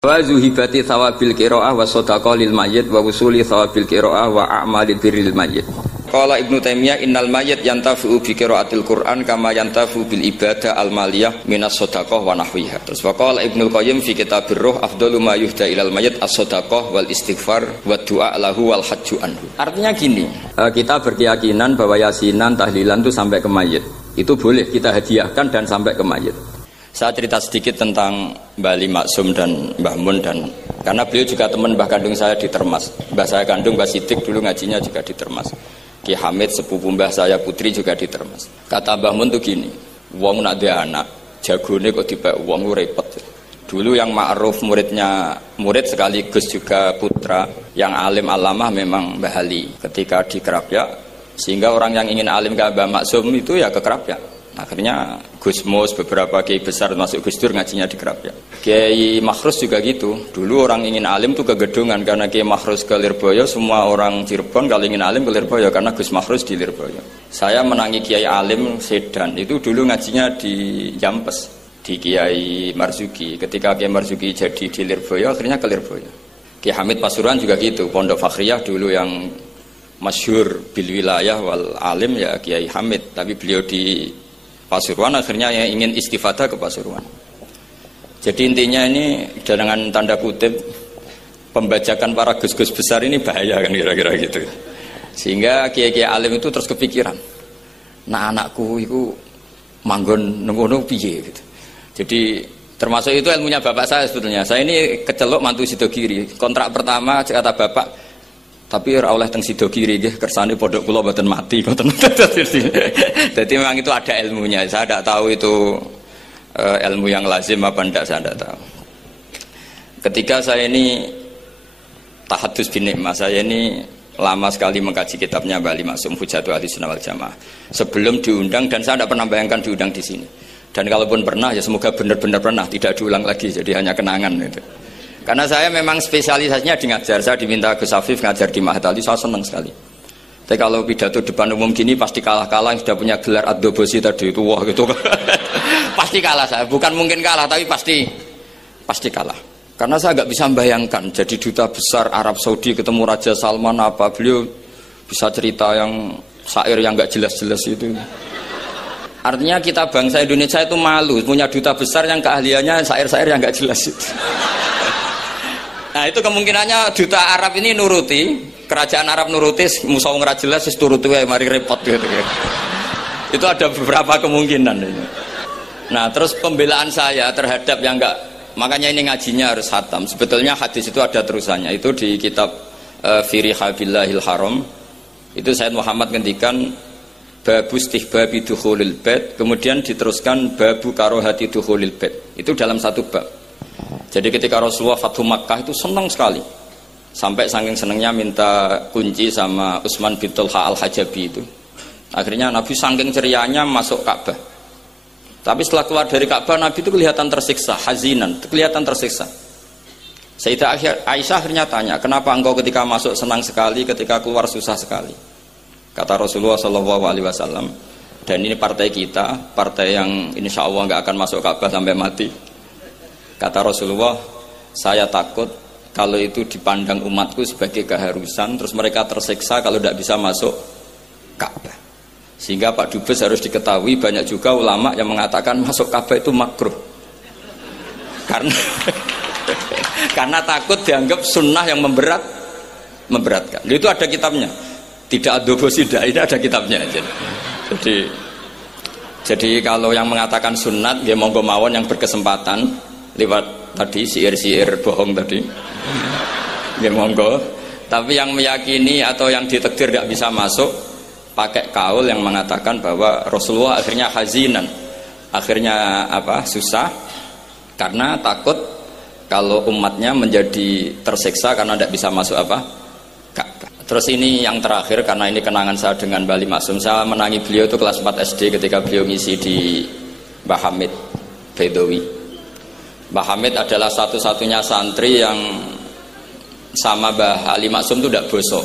Wa zuhibati thawabil qiraah wa shadaqah lil mayyit wa wusuli thawabil qiraah wa a'malil birril mayyit. Qala Ibnu Taimiyah innal mayyit yantafi'u bi qiraatil Qur'an kama yantafi'u bil ibadah al maliyah minas shadaqah wa nahwiha. Terus qala Ibnu Qayyim fi kitabir ruh afdalu ma yuhda ilal mayyit as-shadaqah wal istighfar wa du'a lahu wal hajju anhu. Artinya gini, kita berkeyakinan bahwa yasinan tahlilan itu sampai ke mayit. Itu boleh kita hadiahkan dan sampai ke mayit. Saya cerita sedikit tentang Mbah Ali Maksum dan Mbah Mun, dan karena beliau juga teman Mbah kandung saya di Termas. Mbah saya kandung Mbah Sidik dulu ngajinya juga di Termas. Ki Hamid sepupu Mbah saya putri juga di Termas. Kata Mbah Mun tuh gini, wong nak dia anak jagone kok dipek wong repot. Dulu yang ma'ruf murid sekaligus juga putra yang alim alamah memang Mbah Ali ketika di Kerapyak, sehingga orang yang ingin alim ke Mbah Maksum itu ya ke Kerapyak. Akhirnya Gus Mus, beberapa kiai besar masuk Gus Dur ngajinya di Kerapyak. Kiai Makhrus juga gitu. Dulu orang ingin alim tuh ke Gedungan, karena Kiai Makhrus ke Lirboyo, semua orang Cirebon kalau ingin alim ke Lirboyo karena Gus Makhrus di Lirboyo. Saya menangi Kiai alim Sedan, itu dulu ngajinya di Jampes, di Kiai Marzuki. Ketika Kiai Marzuki jadi di Lirboyo, akhirnya ke Lirboyo. Kiai Hamid Pasuruan juga gitu. Pondok Fakhriyah dulu yang masyhur bil wilayah wal alim ya Kiai Hamid, tapi beliau di Pasuruan akhirnya yang ingin istifadah ke Pasuruan. Jadi intinya ini dengan tanda kutip pembajakan para gus-gus besar ini bahaya kan kira-kira gitu. Sehingga kiai-kiai alim itu terus kepikiran, nah anakku itu manggon ngono piye gitu. Jadi termasuk itu ilmunya bapak saya sebetulnya. Saya ini kecelok mantu Sidogiri. Kontrak pertama kata bapak, tapi ora oleh teng Sidogiri nggih kersane pondok kula mboten mati ngoten. Jadi memang itu ada ilmunya. Saya tidak tahu itu ilmu yang lazim apa enggak, saya tidak tahu. Ketika saya ini tahadus bin nikmah, saya ini lama sekali mengkaji kitabnya Mbah Ali Maksum Hujatul Ahlussunnah wal Jamaah. Sebelum diundang, dan saya tidak pernah bayangkan diundang di sini. Dan kalaupun pernah ya semoga benar-benar pernah, tidak diulang lagi, jadi hanya kenangan itu. Karena saya memang spesialisasinya di ngajar. Saya diminta Gus Afif ngajar di Mahat Ali, saya senang sekali. Tapi kalau pidato depan umum gini pasti kalah-kalah, yang sudah punya gelar ad-dobosi tadi itu, wah gitu. Pasti kalah saya, bukan mungkin kalah, tapi pasti kalah. Karena saya nggak bisa membayangkan jadi duta besar Arab Saudi ketemu Raja Salman apa, beliau bisa cerita yang syair yang nggak jelas-jelas itu. Artinya kita bangsa Indonesia itu malu punya duta besar yang keahliannya syair-syair yang nggak jelas itu. Nah itu kemungkinannya duta Arab ini nuruti, kerajaan Arab nuruti, musuh ora jelas wis turuti wae mari repot gitu. Itu ada beberapa kemungkinan ini. Nah terus pembelaan saya terhadap yang enggak, makanya ini ngajinya harus khatam. Sebetulnya hadis itu ada terusannya, itu di kitab Fi Rihabillahil Haram. Itu Sayyid Muhammad ngendikan babu istihbabi dukhulil bait, kemudian diteruskan babu karohati dukhulil bait. Itu dalam satu bab. Jadi ketika Rasulullah Fathu Makkah itu senang sekali, sampai saking senangnya minta kunci sama Utsman bin Talha al-Hajabi itu. Akhirnya Nabi saking cerianya masuk Ka'bah. Tapi setelah keluar dari Ka'bah, Nabi itu kelihatan tersiksa, hazinan, kelihatan tersiksa. Sayyidah Aisyah akhirnya tanya, kenapa engkau ketika masuk senang sekali, ketika keluar susah sekali? Kata Rasulullah SAW, dan ini partai kita, partai yang insya Allah nggak akan masuk Ka'bah sampai mati. Kata Rasulullah, saya takut kalau itu dipandang umatku sebagai keharusan, terus mereka tersiksa kalau tidak bisa masuk Ka'bah. Sehingga Pak Dubes harus diketahui, banyak juga ulama yang mengatakan masuk Ka'bah itu makruh. Karena takut dianggap sunnah yang memberatkan. Itu ada kitabnya. Tidak adobosi, ini ada kitabnya. Jadi kalau yang mengatakan sunat, ya monggo mawon yang berkesempatan lewat tadi siir-siir bohong tadi ya monggo, tapi yang meyakini atau yang ditakdir tidak bisa masuk pakai kaul yang mengatakan bahwa Rasulullah akhirnya hazinan, akhirnya susah karena takut kalau umatnya menjadi tersiksa karena tidak bisa masuk Ka'bah. Terus ini yang terakhir, karena ini kenangan saya dengan Mbah Ali Maksum. Saya menangi beliau itu kelas 4 SD ketika beliau ngisi di Mbah Hamid Bedowi. Mbah Hamid adalah satu-satunya santri yang sama Mbah Ali Maksum itu tidak bosok.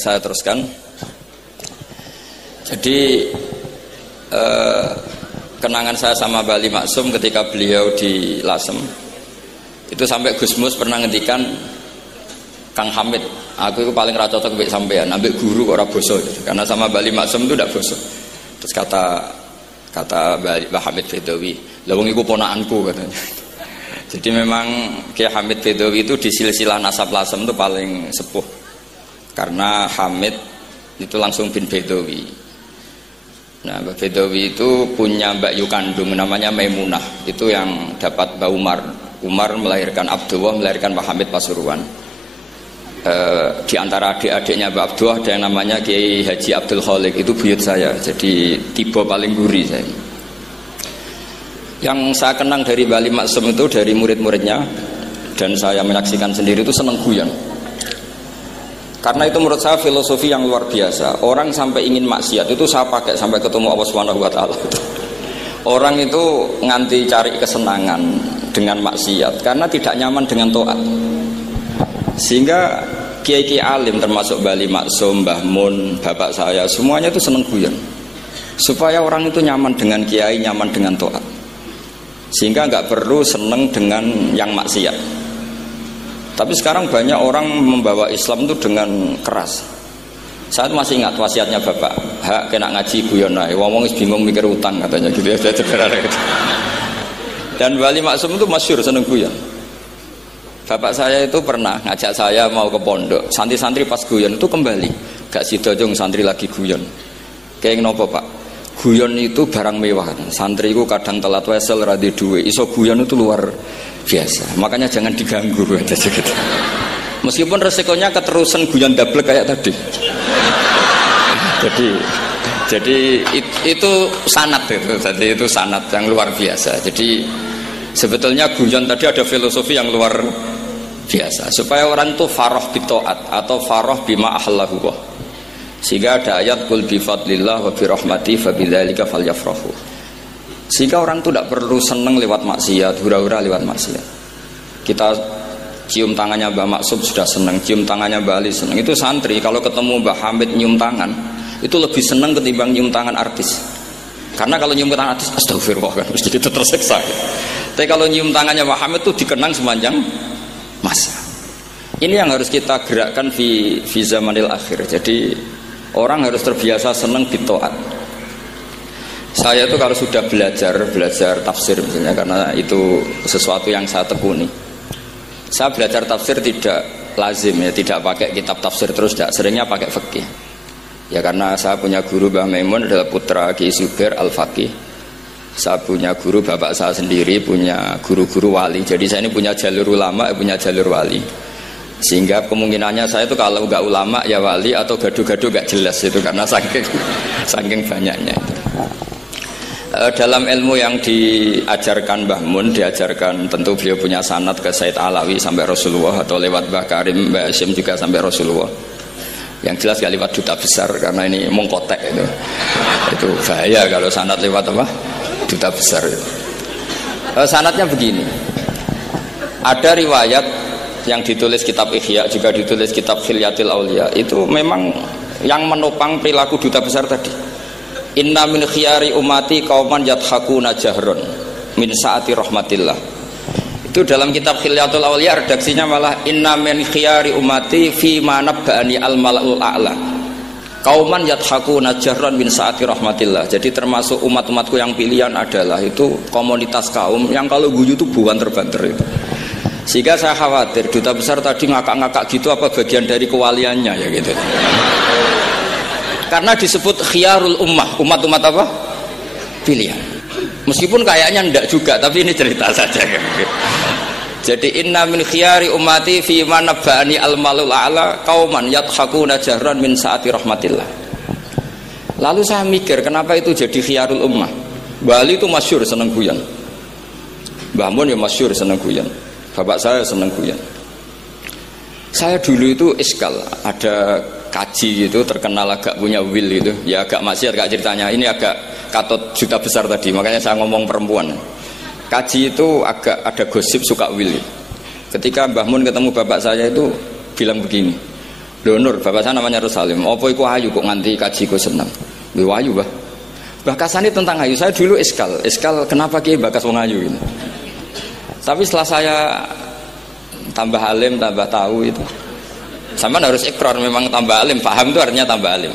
Saya teruskan. Jadi kenangan saya sama Mbah Ali Maksum ketika beliau di Lasem Itu sampai Gus Mus pernah ngendikan, Kang Hamid, aku itu paling ra cocok mbek sampean, ambek guru ora boso gitu. Karena sama Bali Maksum itu ndak boso. Terus kata Mbah Hamid Bedawi, "Lah wong iku ponakanku," katanya. Jadi memang Kiai Hamid Bedawi itu di silsilah nasab Lasem itu paling sepuh. Karena Hamid itu langsung bin Bedawi. Nah, Mbah Bedawi itu punya mbak yu kandung namanya Maimunah. Itu yang dapat Mbah Umar. Umar melahirkan Abdullah, melahirkan Mbah Hamid Pasuruan. Di antara adik-adiknya Mbak Abdullah ada yang namanya Kiai Haji Abdul Khalik, itu buyut saya. Jadi tiba paling guri saya. Yang saya kenang dari Bali Maksum itu dari murid-muridnya, dan saya menyaksikan sendiri itu seneng guyon. Karena itu menurut saya filosofi yang luar biasa. Orang sampai ingin maksiat itu saya pakai sampai ketemu Allah Subhanahu wa taala. Orang itu nganti cari kesenangan dengan maksiat karena tidak nyaman dengan taat. Sehingga kiai-kiai alim termasuk Bali Maksum, Mbah Mun, bapak saya semuanya itu seneng guyon. Supaya orang itu nyaman dengan kiai, nyaman dengan taat. Sehingga nggak perlu seneng dengan yang maksiat. Tapi sekarang banyak orang membawa Islam itu dengan keras. Saya masih ingat wasiatnya bapak, hak kena ngaji guyon ae, wong bingung mikir utang katanya gitu ya, sederhana gitu. Dan Bali Maksum itu masyhur seneng guyon. Bapak saya itu pernah ngajak saya mau ke pondok, santri-santri pas guyon itu kembali, gak sidojong santri lagi guyon. Kayak nopo Pak? Guyon itu barang mewah. Santri itu kadang telat wesel radi duwe, iso guyon itu luar biasa. Makanya jangan diganggu aja gitu. Meskipun resikonya keterusan guyon double kayak tadi. Jadi itu sanad itu. Jadi itu sanad yang luar biasa. Jadi sebetulnya guyon tadi ada filosofi yang luar biasa supaya orang itu farah bitaat atau farah bima ahallahu. Sehingga ada ayat qul bi fadlillah wa bi rahmati fa bidzalika falyafrahu. Sehingga orang itu tidak perlu seneng lewat maksiat, hura-hura lewat maksiat. Kita cium tangannya Mbah Maksum sudah seneng, cium tangannya Mbah Ali seneng. Itu santri kalau ketemu Mbah Hamid nyium tangan, itu lebih seneng ketimbang nyium tangan artis. Karena kalau nyium tangan artis, astagfirullah kan, mesti kita tersiksa. Tapi kalau nyium tangannya Mbah Hamid itu dikenang sepanjang masa. Ini yang harus kita gerakkan di zamanil akhir. Jadi orang harus terbiasa seneng bitaat. Saya itu kalau sudah belajar tafsir misalnya, karena itu sesuatu yang saya tekuni. Saya belajar tafsir tidak lazim ya, tidak pakai kitab tafsir terus, tidak, seringnya pakai fikih. Ya karena saya punya guru Mbah Maimun adalah putra Ki Zubair Al-Faqih. Saya punya guru bapak saya sendiri, punya guru-guru wali. Jadi saya ini punya jalur ulama, punya jalur wali. Sehingga kemungkinannya saya itu kalau nggak ulama ya wali atau gaduh-gaduh nggak jelas itu karena saking banyaknya itu. Dalam ilmu yang diajarkan Mbah Mun, diajarkan tentu beliau punya sanad ke Said Alawi sampai Rasulullah, atau lewat Mbah Karim, Mbah Hasyim juga sampai Rasulullah. Yang jelas gak lewat duta besar karena ini mengkotek itu. Itu bahaya kalau sanad lewat apa? Duta besar itu. Sanadnya begini. Ada riwayat yang ditulis kitab Ihya, juga ditulis kitab Khilyatil Aulia, itu memang yang menopang perilaku duta besar tadi. Inna min khiyari umati qauman yadhakuna jahron min saati rahmatillah. Itu dalam kitab Khilyatul Aulia redaksinya malah inna min khiyari umati fi ma nabba'ani al-mala'ul a'la. Qauman yadhakuna jahron min saati rahmatillah. Jadi termasuk umat-umatku yang pilihan adalah itu komunitas kaum yang kalau guyu itu buanter-banter itu. Sehingga saya khawatir duta besar tadi ngakak-ngakak gitu apa bagian dari kewaliannya ya gitu. Karena disebut khiyarul ummah, umat-umat apa? Pilihan. Meskipun kayaknya enggak juga, tapi ini cerita saja. Jadi inna min khiyari ummati fi ma nabba'ani al-malul a'la qauman yadhakuna jahran min saati rahmatillah. Lalu saya mikir kenapa itu jadi khiyarul ummah? Bali itu masyhur seneng guyon. Mbah Mun ya masyhur seneng guyon. Bapak saya seneng guyon. Saya dulu itu iskal, ada kaji gitu terkenal agak punya will itu, ya agak maksiat kak ceritanya. Ini agak katut juta besar tadi, makanya saya ngomong perempuan. Kaji itu agak ada gosip suka will. Ketika Mbah Mun ketemu bapak saya itu bilang begini, "Lho Nur, bapak saya namanya Rosalim. Apa iku ayu kok nganti kaji ku seneng?" "Lho ayu, Mbah." Bahkan tentang ayu, saya dulu iskal kenapa Ki bakas wong ayu ini. Tapi setelah saya tambah alim, tambah tahu itu. Sama harus ikrar memang tambah alim, paham itu artinya tambah alim.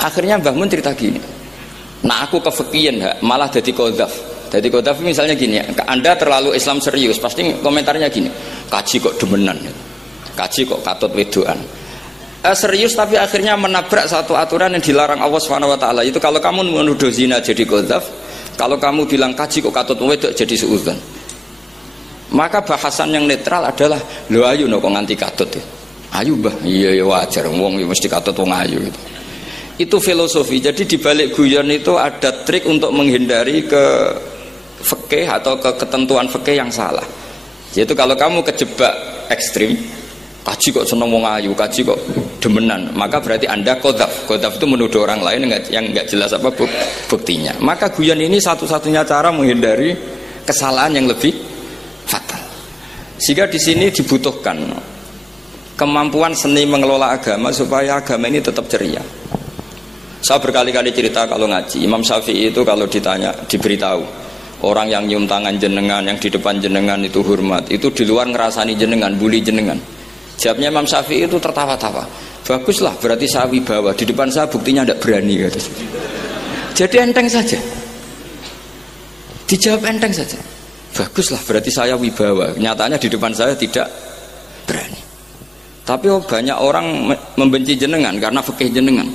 Akhirnya Mbah Mun cerita gini, nah aku kefikian malah jadi qadzaf. Jadi qadzaf misalnya gini, Anda terlalu Islam serius, pasti komentarnya gini, kaji kok demenan, kaji kok katut wedoan. Serius tapi akhirnya menabrak satu aturan yang dilarang Allah SWT. Itu kalau kamu menuduh zina jadi qadzaf, kalau kamu bilang kaji kok katut wedok jadi suudzon. Maka bahasan yang netral adalah lo ayu no kok nganti katut ya. Ayu bah, iya ya wajar, wong mesti katut wong ayu gitu. Itu filosofi. Jadi di balik guyon itu ada trik untuk menghindari ke fikih atau ke ketentuan fikih yang salah. Yaitu kalau kamu kejebak ekstrim, kaji kok seneng wong ayu, kaji kok demenan, maka berarti Anda qadzaf. Qadzaf itu menuduh orang lain yang enggak jelas apa buktinya. Maka guyon ini satu-satunya cara menghindari kesalahan yang lebih fatal. Sehingga di sini dibutuhkan kemampuan seni mengelola agama supaya agama ini tetap ceria. Saya berkali-kali cerita kalau ngaji, Imam Syafi'i itu kalau ditanya, diberitahu orang yang nyium tangan jenengan, yang di depan jenengan itu hormat, itu di luar ngerasani jenengan, bully jenengan. Jawabnya Imam Syafi'i itu tertawa-tawa. Baguslah, berarti saya wibawa, di depan saya buktinya tidak berani. Jadi enteng saja. Dijawab enteng saja. Baguslah, berarti saya wibawa. Nyatanya di depan saya tidak berani. Tapi banyak orang membenci jenengan karena fikih jenengan.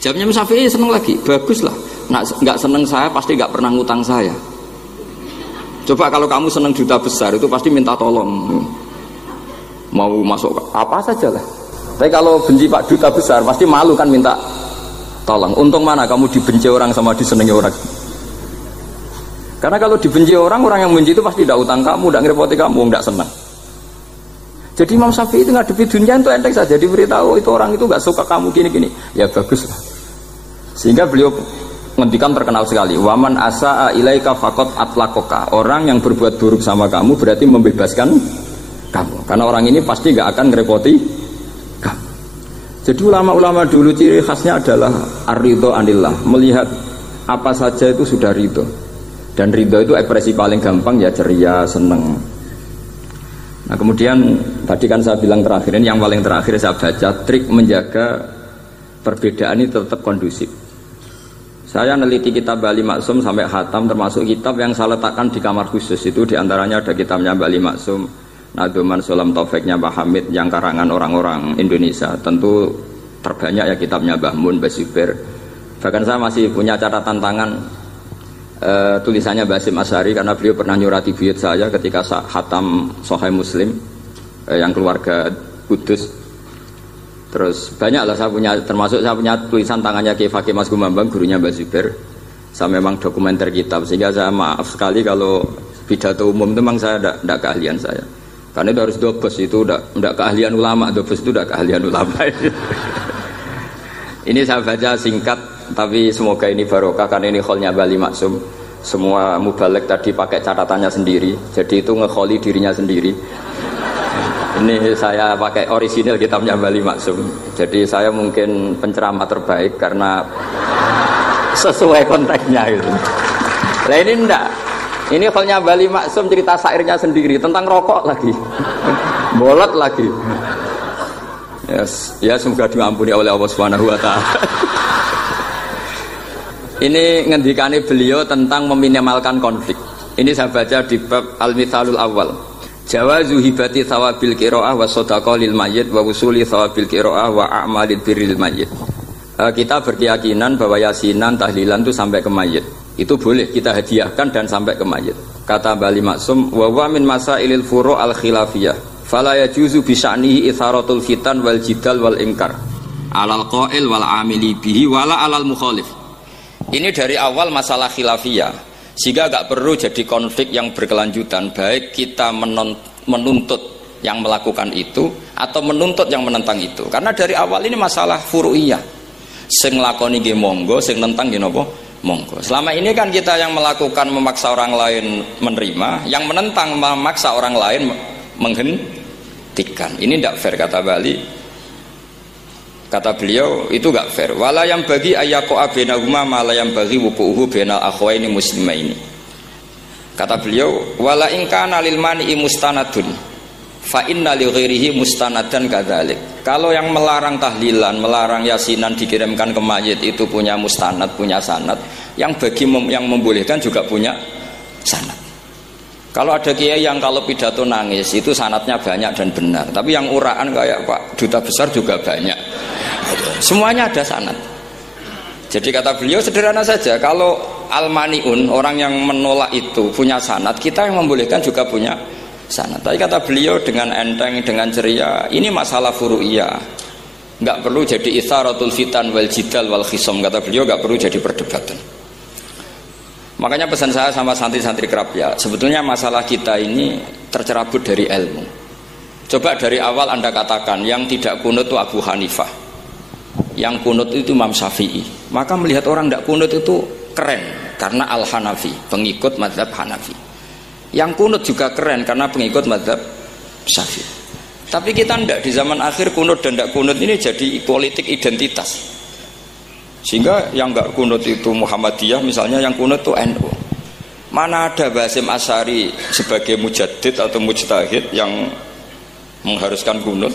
Jawabnya Syafi'i seneng lagi. Baguslah, nggak seneng saya pasti nggak pernah ngutang saya. Coba kalau kamu seneng juta besar itu pasti minta tolong. Mau masuk apa saja lah. Tapi kalau benci Pak duta besar pasti malu kan minta tolong. Untung mana kamu dibenci orang sama disenengi orang. Karena kalau dibenci orang yang membenci itu pasti tidak utang kamu, tidak ngerepoti kamu, tidak senang. Jadi Imam Syafi'i itu ngadepi dunia itu enteng saja, diberitahu itu orang itu nggak suka kamu gini-gini, ya bagus lah. Sehingga beliau ngendikan terkenal sekali, waman asa'a ilaika faqad atlaqaka. Orang yang berbuat buruk sama kamu berarti membebaskan kamu. Karena orang ini pasti nggak akan ngerepoti kamu. Jadi ulama-ulama dulu ciri khasnya adalah ar-ridho anillah, melihat apa saja itu sudah ridho. Dan ridho itu ekspresi paling gampang ya ceria, seneng. Nah kemudian tadi kan saya bilang terakhir ini yang paling terakhir saya baca trik menjaga perbedaan ini tetap kondusif. Saya neliti kitab Bali Maksum sampai khatam, termasuk kitab yang saya letakkan di kamar khusus itu diantaranya ada kitabnya Bali Maksum, Nadoman Sulam Taufiknya Mbah Hamid yang karangan orang-orang Indonesia. Tentu terbanyak ya kitabnya Mbah Mun, Mbah Zubair. Bahkan saya masih punya catatan tangan tulisannya Basim Asyari karena beliau pernah nyurati buyut saya ketika khatam Sahih Muslim yang keluarga Kudus. Terus banyaklah saya punya, termasuk saya punya tulisan tangannya Kiai Fakih Mas Gumambang, gurunya Mbah Zubair. Saya memang dokumenter kitab, sehingga saya maaf sekali kalau pidato umum itu memang saya tidak keahlian saya. Karena itu harus dobes, itu tidak keahlian ulama, dobes itu tidak keahlian ulama. Ini saya baca singkat, tapi semoga ini barokah karena ini kholnya Bali Maksum. Semua mubalek tadi pakai catatannya sendiri, jadi itu ngekholi dirinya sendiri. Ini saya pakai orisinil kitabnya Bali Maksum. Jadi saya mungkin penceramah terbaik karena sesuai konteksnya itu. Nah ini enggak. Ini kholnya Bali Maksum cerita syairnya sendiri tentang rokok lagi. Bolot lagi. Yes. Ya semoga diampuni oleh Allah Subhanahu wa taala. Ini ngendikane beliau tentang meminimalkan konflik. Ini saya baca di bab Al-Mithalul Awal. Jawazu hibati thawabil qiraah wa shadaqah lil mayyit wa wusuli thawabil qiraah wa a'malid birril mayyit. Kita berkeyakinan bahwa yasinan, tahlilan itu sampai ke mayit. Itu boleh kita hadiahkan dan sampai ke mayit. Kata Bali Maksum, wa wa min masailil furu' al khilafiyah. Fala yajuzu bi sya'nihi itharatul fitan wal jidal wal ingkar. Alal qail wal amili bihi wala alal mukhalif. Ini dari awal masalah khilafiyah. Sehingga agak perlu jadi konflik yang berkelanjutan, baik kita menuntut yang melakukan itu atau menuntut yang menentang itu. Karena dari awal ini masalah furu'iyah. Sing lakoni nggih monggo, sing nentang nggih napa? Monggo. Selama ini kan kita yang melakukan memaksa orang lain menerima, yang menentang memaksa orang lain menghentikan. Ini tidak fair kata Bali. Kata beliau itu gak fair. Wala yang bagi ayyaqa bainahuma ma la yang bagi wuquhu bainal akhwaini muslimaini. Kata beliau, wala in kana lil mani'i mustanadun fa inna li ghairihi mustanadan kadzalik. Kalau yang melarang tahlilan, melarang yasinan dikirimkan ke mayit itu punya mustanad, punya sanad, yang bagi yang membolehkan juga punya sanad. Kalau ada kiai yang kalau pidato nangis itu sanadnya banyak dan benar, tapi yang uraan kayak Pak Duta Besar juga banyak. Semuanya ada sanad. Jadi kata beliau sederhana saja, kalau al-mani'un, orang yang menolak itu punya sanad, kita yang membolehkan juga punya sanad. Tapi kata beliau dengan enteng, dengan ceria, ini masalah furu'iyah, nggak perlu jadi itsaratul fitan wal jidal wal khisam. Kata beliau nggak perlu jadi perdebatan. Makanya pesan saya sama santri-santri kerap ya, sebetulnya masalah kita ini tercerabut dari ilmu. Coba dari awal Anda katakan yang tidak kunut itu Abu Hanifah, yang kunut itu Imam Syafi'i, maka melihat orang tidak kunut itu keren karena Al-Hanafi, pengikut mazhab Hanafi. Yang kunut juga keren karena pengikut mazhab Syafi'i. Tapi kita tidak, di zaman akhir kunut dan tidak kunut ini jadi politik identitas. Sehingga yang nggak kunut itu Muhammadiyah misalnya, yang kunut itu NU. Mana ada Basim Asy'ari sebagai mujaddid atau mujtahid yang mengharuskan kunut,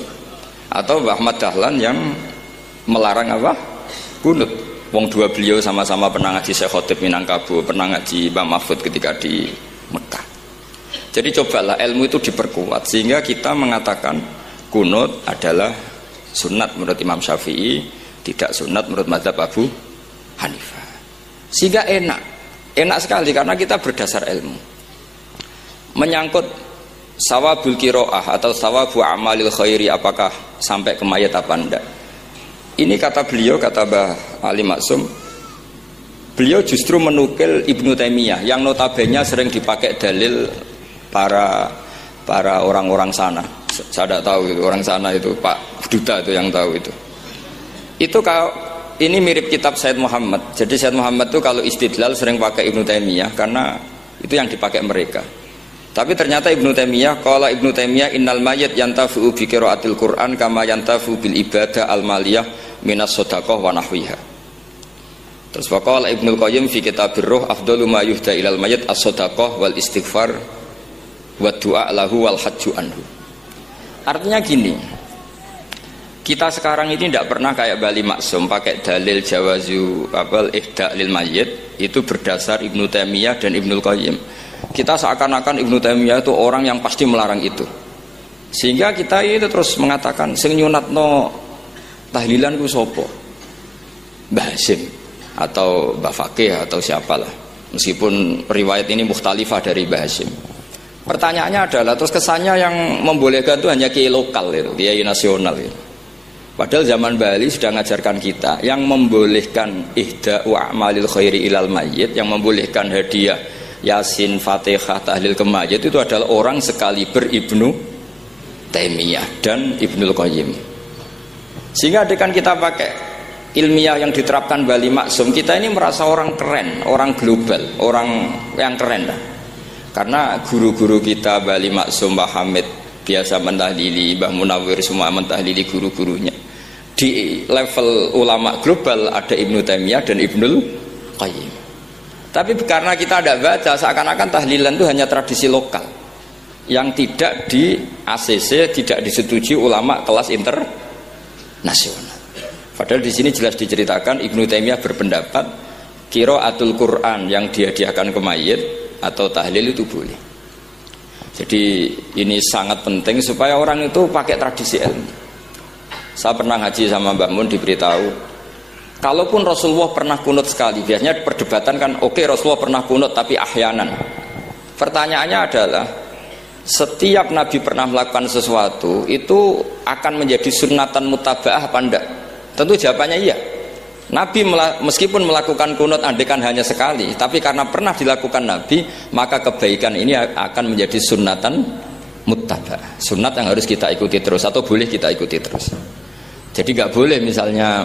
atau Ahmad Dahlan yang melarang apa? Kunut. Wong dua beliau sama-sama pernah ngaji Syekh Khotib Minangkabau, pernah ngaji Mbah Mahfud ketika di Mekah. Jadi cobalah ilmu itu diperkuat sehingga kita mengatakan kunut adalah sunat menurut Imam Syafi'i, tidak sunat menurut mazhab Abu Hanifah. Sehingga enak sekali karena kita berdasar ilmu. Menyangkut sawabul qiraah atau sawabu amalil khairi, apakah sampai ke mayat apa enggak, ini kata beliau, kata Mbah Ali Maksum, beliau justru menukil Ibnu Taimiyah yang notabene sering dipakai dalil para orang-orang sana. Saya tidak tahu itu orang sana, itu Pak Duta itu yang tahu itu. Itu kalau ini mirip kitab Said Muhammad. Jadi Said Muhammad itu kalau istidlal sering pakai Ibnu Taimiyah karena itu yang dipakai mereka. Tapi ternyata Ibnu Taimiyah, qala Ibnu Taimiyah innal mayyit yantafi'u bi qiraatil Qur'an kama yantafi'u bil ibadah al maliyah minas shadaqah wa nahwiha. Terus faqala Ibnu Qayyim fi kitabir ruh afdalu ma yuhda ilal mayyit as-shadaqah wal istighfar wa du'a lahu wal hajju anhu. Artinya gini, kita sekarang ini tidak pernah kayak Bali Maksum pakai dalil jawazu abal ihda lil mayyit itu berdasar Ibnu Taimiyah dan Ibnu Qayyim. Kita seakan-akan Ibnu Taimiyah itu orang yang pasti melarang itu, sehingga kita itu terus mengatakan sing nyunatno tahlilan ku sapa, Mbah Hasim atau Mbah Fakih atau siapalah, meskipun riwayat ini mukhtalifah dari Mbah Hasim. Pertanyaannya adalah terus kesannya yang membolehkan itu hanya kiai lokal itu, kiai nasional itu. Padahal zaman Bali sudah mengajarkan kita yang membolehkan ihda wa amalil khairi ilal mayyit, yang membolehkan hadiah Yasin, Fatihah, tahlil ke mayit itu adalah orang sekaliber Ibnu Taimiyah dan Ibnu Qayyim. Sehingga dengan kita pakai ilmiah yang diterapkan Bali Maksum, kita ini merasa orang keren, orang global, orang yang keren lah. Karena guru-guru kita Bali Maksum, Mbah Hamid biasa mentahlili, Mbah Munawir semua mentahlili guru-gurunya. Di level ulama global ada Ibnu Taimiyah dan Ibnu Qayyim. Tapi karena kita tidak baca, seakan-akan tahlilan itu hanya tradisi lokal yang tidak di ACC, tidak disetujui ulama kelas internasional. Padahal di sini jelas diceritakan Ibnu Taimiyah berpendapat qiraatul Quran yang dihadiahkan ke mayit atau tahlil itu boleh. Jadi ini sangat penting supaya orang itu pakai tradisi ilmu. Saya pernah ngaji sama Mbak Mun, diberitahu kalaupun Rasulullah pernah kunut sekali, biasanya perdebatan kan oke, Rasulullah pernah kunut tapi ahyanan. Pertanyaannya adalah setiap Nabi pernah melakukan sesuatu itu akan menjadi sunnatan mutaba'ah apa enggak? Tentu jawabannya iya. Nabi meskipun melakukan kunut andekan hanya sekali, tapi karena pernah dilakukan Nabi, maka kebaikan ini akan menjadi sunnatan mutaba'ah, sunat yang harus kita ikuti terus atau boleh kita ikuti terus. Jadi nggak boleh misalnya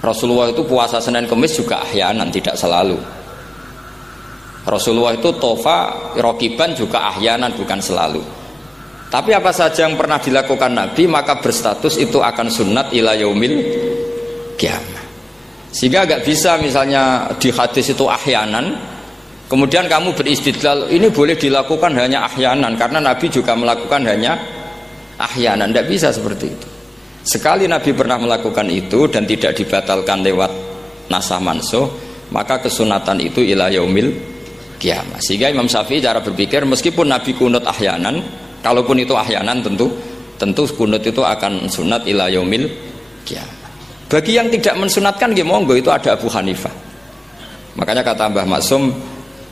Rasulullah itu puasa Senin Kemis juga ahyanan, tidak selalu. Rasulullah itu tofa rokiban juga ahyanan, bukan selalu. Tapi apa saja yang pernah dilakukan Nabi maka berstatus itu akan sunat ila yaumil qiyamah. Sehingga nggak bisa misalnya di hadis itu ahyanan, Kemudian kamu beristidlal, ini boleh dilakukan hanya ahyanan karena Nabi juga melakukan hanya ahyanan. Tidak bisa seperti itu. Sekali Nabi pernah melakukan itu dan tidak dibatalkan lewat nasah mansuh, maka kesunatan itu ila yaumil qiyamah. Sehingga Imam Syafi'i cara berpikir, meskipun Nabi kunut ahyanan, kalaupun itu ahyanan tentu kunut itu akan sunat ila yaumil qiyamah. Bagi yang tidak mensunatkan monggo, itu ada Abu Hanifah. Makanya kata Mbah Maksum,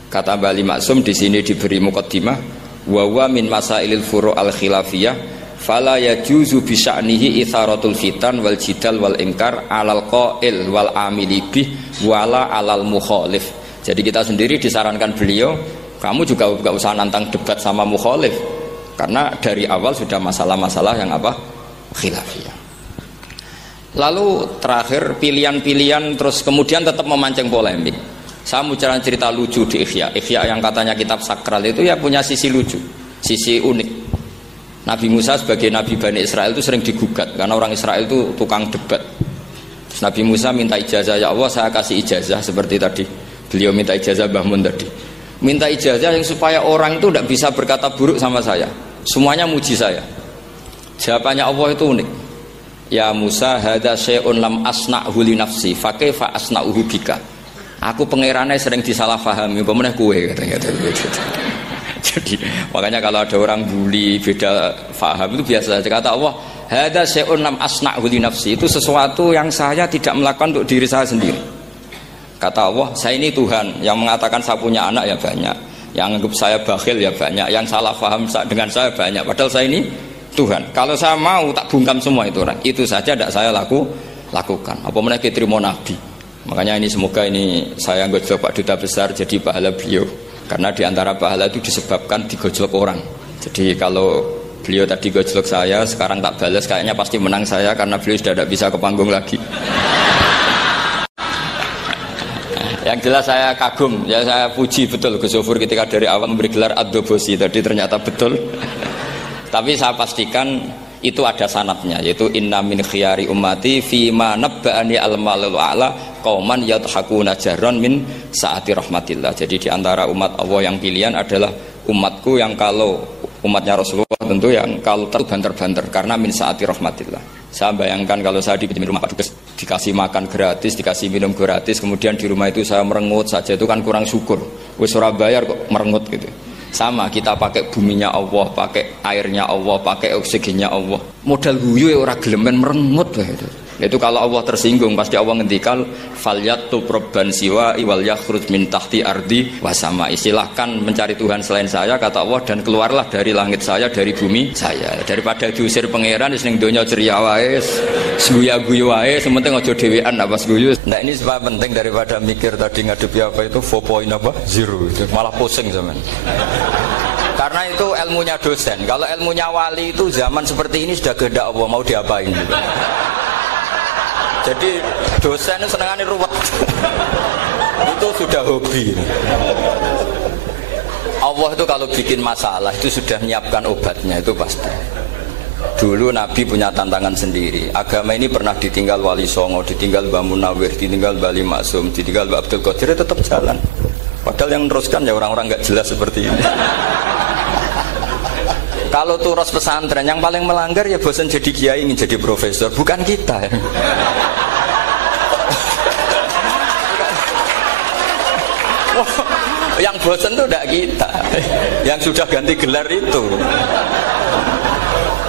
kata Mbah Ali Maksum di sini diberi muqaddimah, wa wa min masailil furu' al khilafiyah fala yajuzu bi sya'nihi itharatul fitan wal jidal wal ingkar alal qail wal amili bih wala alal mukhalif. Jadi kita sendiri disarankan beliau, kamu juga enggak usah nantang debat sama mukhalif karena dari awal sudah masalah-masalah yang apa? Khilafiyah. Lalu terakhir pilihan-pilian terus kemudian tetap memancing polemik. Saya mau cerita lucu di Ihya. Ihya yang katanya kitab sakral itu ya punya sisi lucu, sisi unik. Nabi Musa sebagai Nabi Bani Israel itu sering digugat karena orang Israel itu tukang debat. Terus Nabi Musa minta ijazah, ya Allah saya kasih ijazah seperti tadi. Beliau minta ijazah Mbah Mun tadi. Minta ijazah yang supaya orang itu tidak bisa berkata buruk sama saya. Semuanya muji saya. Jawabannya Allah itu unik. Ya Musa hadza syai'un lam asna'hu li nafsi fa kaifa asna'uhu bika. Aku pangerane sering disalahpahami, pemenah kue katanya. Jadi makanya kalau ada orang bully beda faham itu biasa saja. Kata Allah, hadza syai'un lam asna'hu li nafsi, itu sesuatu yang saya tidak melakukan untuk diri saya sendiri. Kata Allah, saya ini Tuhan yang mengatakan saya punya anak ya banyak, yang anggap saya bakhil ya banyak, yang salah faham dengan saya banyak, padahal saya ini Tuhan. Kalau saya mau tak bungkam semua itu orang. Itu saja tidak saya lakukan. Apa menawa terima Nabi. Makanya ini semoga ini saya gojlok Pak Duta Besar jadi pahala beliau. Karena diantara pahala itu disebabkan digojlok orang. Jadi kalau beliau tadi gojlok saya, sekarang tak balas, kayaknya pasti menang saya karena beliau sudah tidak bisa ke panggung lagi. Yang jelas saya kagum, ya saya puji betul Gus Zofur ketika dari awal memberi gelar Ad-Dobosi tadi ternyata betul. Tapi saya pastikan itu ada sanadnya, yaitu inna min khiyari ummati fima nabba'ani al-malul a'la qauman yadhakuna jarran min saati rahmatillah. Jadi di antara umat Allah yang pilihan adalah umatku yang kalau umatnya Rasulullah tentu yang kalau terbanter-banter karena min saati rahmatillah. Saya bayangkan kalau saya di rumah Pak Dubes dikasih makan gratis, dikasih minum gratis, kemudian di rumah itu saya merengut saja, itu kan kurang syukur. Wis ora bayar kok merengut gitu. Sama kita pakai buminya Allah, pakai airnya Allah, pakai oksigennya Allah. Modal guyu ya ora gelemen merengut itu. Itu kalau Allah tersinggung pasti Allah ngendikan falyatu robban siwa wal yakhruj min tahti ardi wasama. Silahkan mencari Tuhan selain saya kata Allah dan keluarlah dari langit saya, dari bumi saya. Daripada diusir pangeran wis ning donya ceria wae, guyu wae, sementing aja dhewean apa guyu. Nah ini sebab penting daripada mikir tadi ngadepi apa itu 4.0 malah pusing zaman. Karena itu ilmunya dosen. Kalau ilmunya wali itu zaman seperti ini sudah kehendak Allah mau diapain gitu. Jadi dosen itu senengannya ruwet. Itu sudah hobi. Allah itu kalau bikin masalah itu sudah menyiapkan obatnya, itu pasti. Dulu Nabi punya tantangan sendiri. Agama ini pernah ditinggal Wali Songo, ditinggal Mbah Munawir, ditinggal Mbah Ali Maksum, ditinggal Mbah Abdul Qadir, tetap jalan. Padahal yang meneruskan ya orang-orang nggak jelas seperti ini. Kalau turos pesantren yang paling melanggar ya bosan jadi kiai ingin jadi profesor, bukan kita. Yang bosan itu tidak kita, yang sudah ganti gelar itu.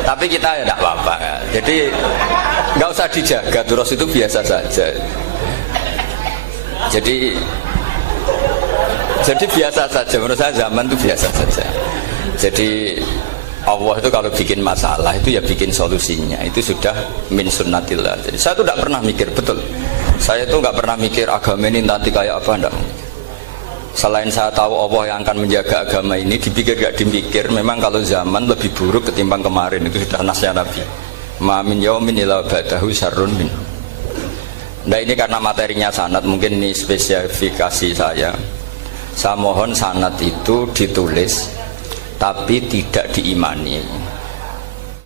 Tapi kita ya tidak apa-apa. Jadi nggak usah dijaga, turos itu biasa saja. Jadi biasa saja, menurut saya zaman itu biasa saja. Jadi Allah itu kalau bikin masalah itu ya bikin solusinya, itu sudah min sunnatillah. Jadi saya itu tidak pernah mikir, betul. Saya itu nggak pernah mikir agama ini nanti kayak apa, enggak. Selain saya tahu Allah yang akan menjaga agama ini, dipikir gak dipikir, memang kalau zaman lebih buruk ketimbang kemarin, itu sudah nasnya Nabi. Ma min yaumin illa ba'dahu syarrun min. Nah ini karena materinya sanad, mungkin ini spesifikasi saya. Saya mohon sanad itu ditulis tapi tidak diimani.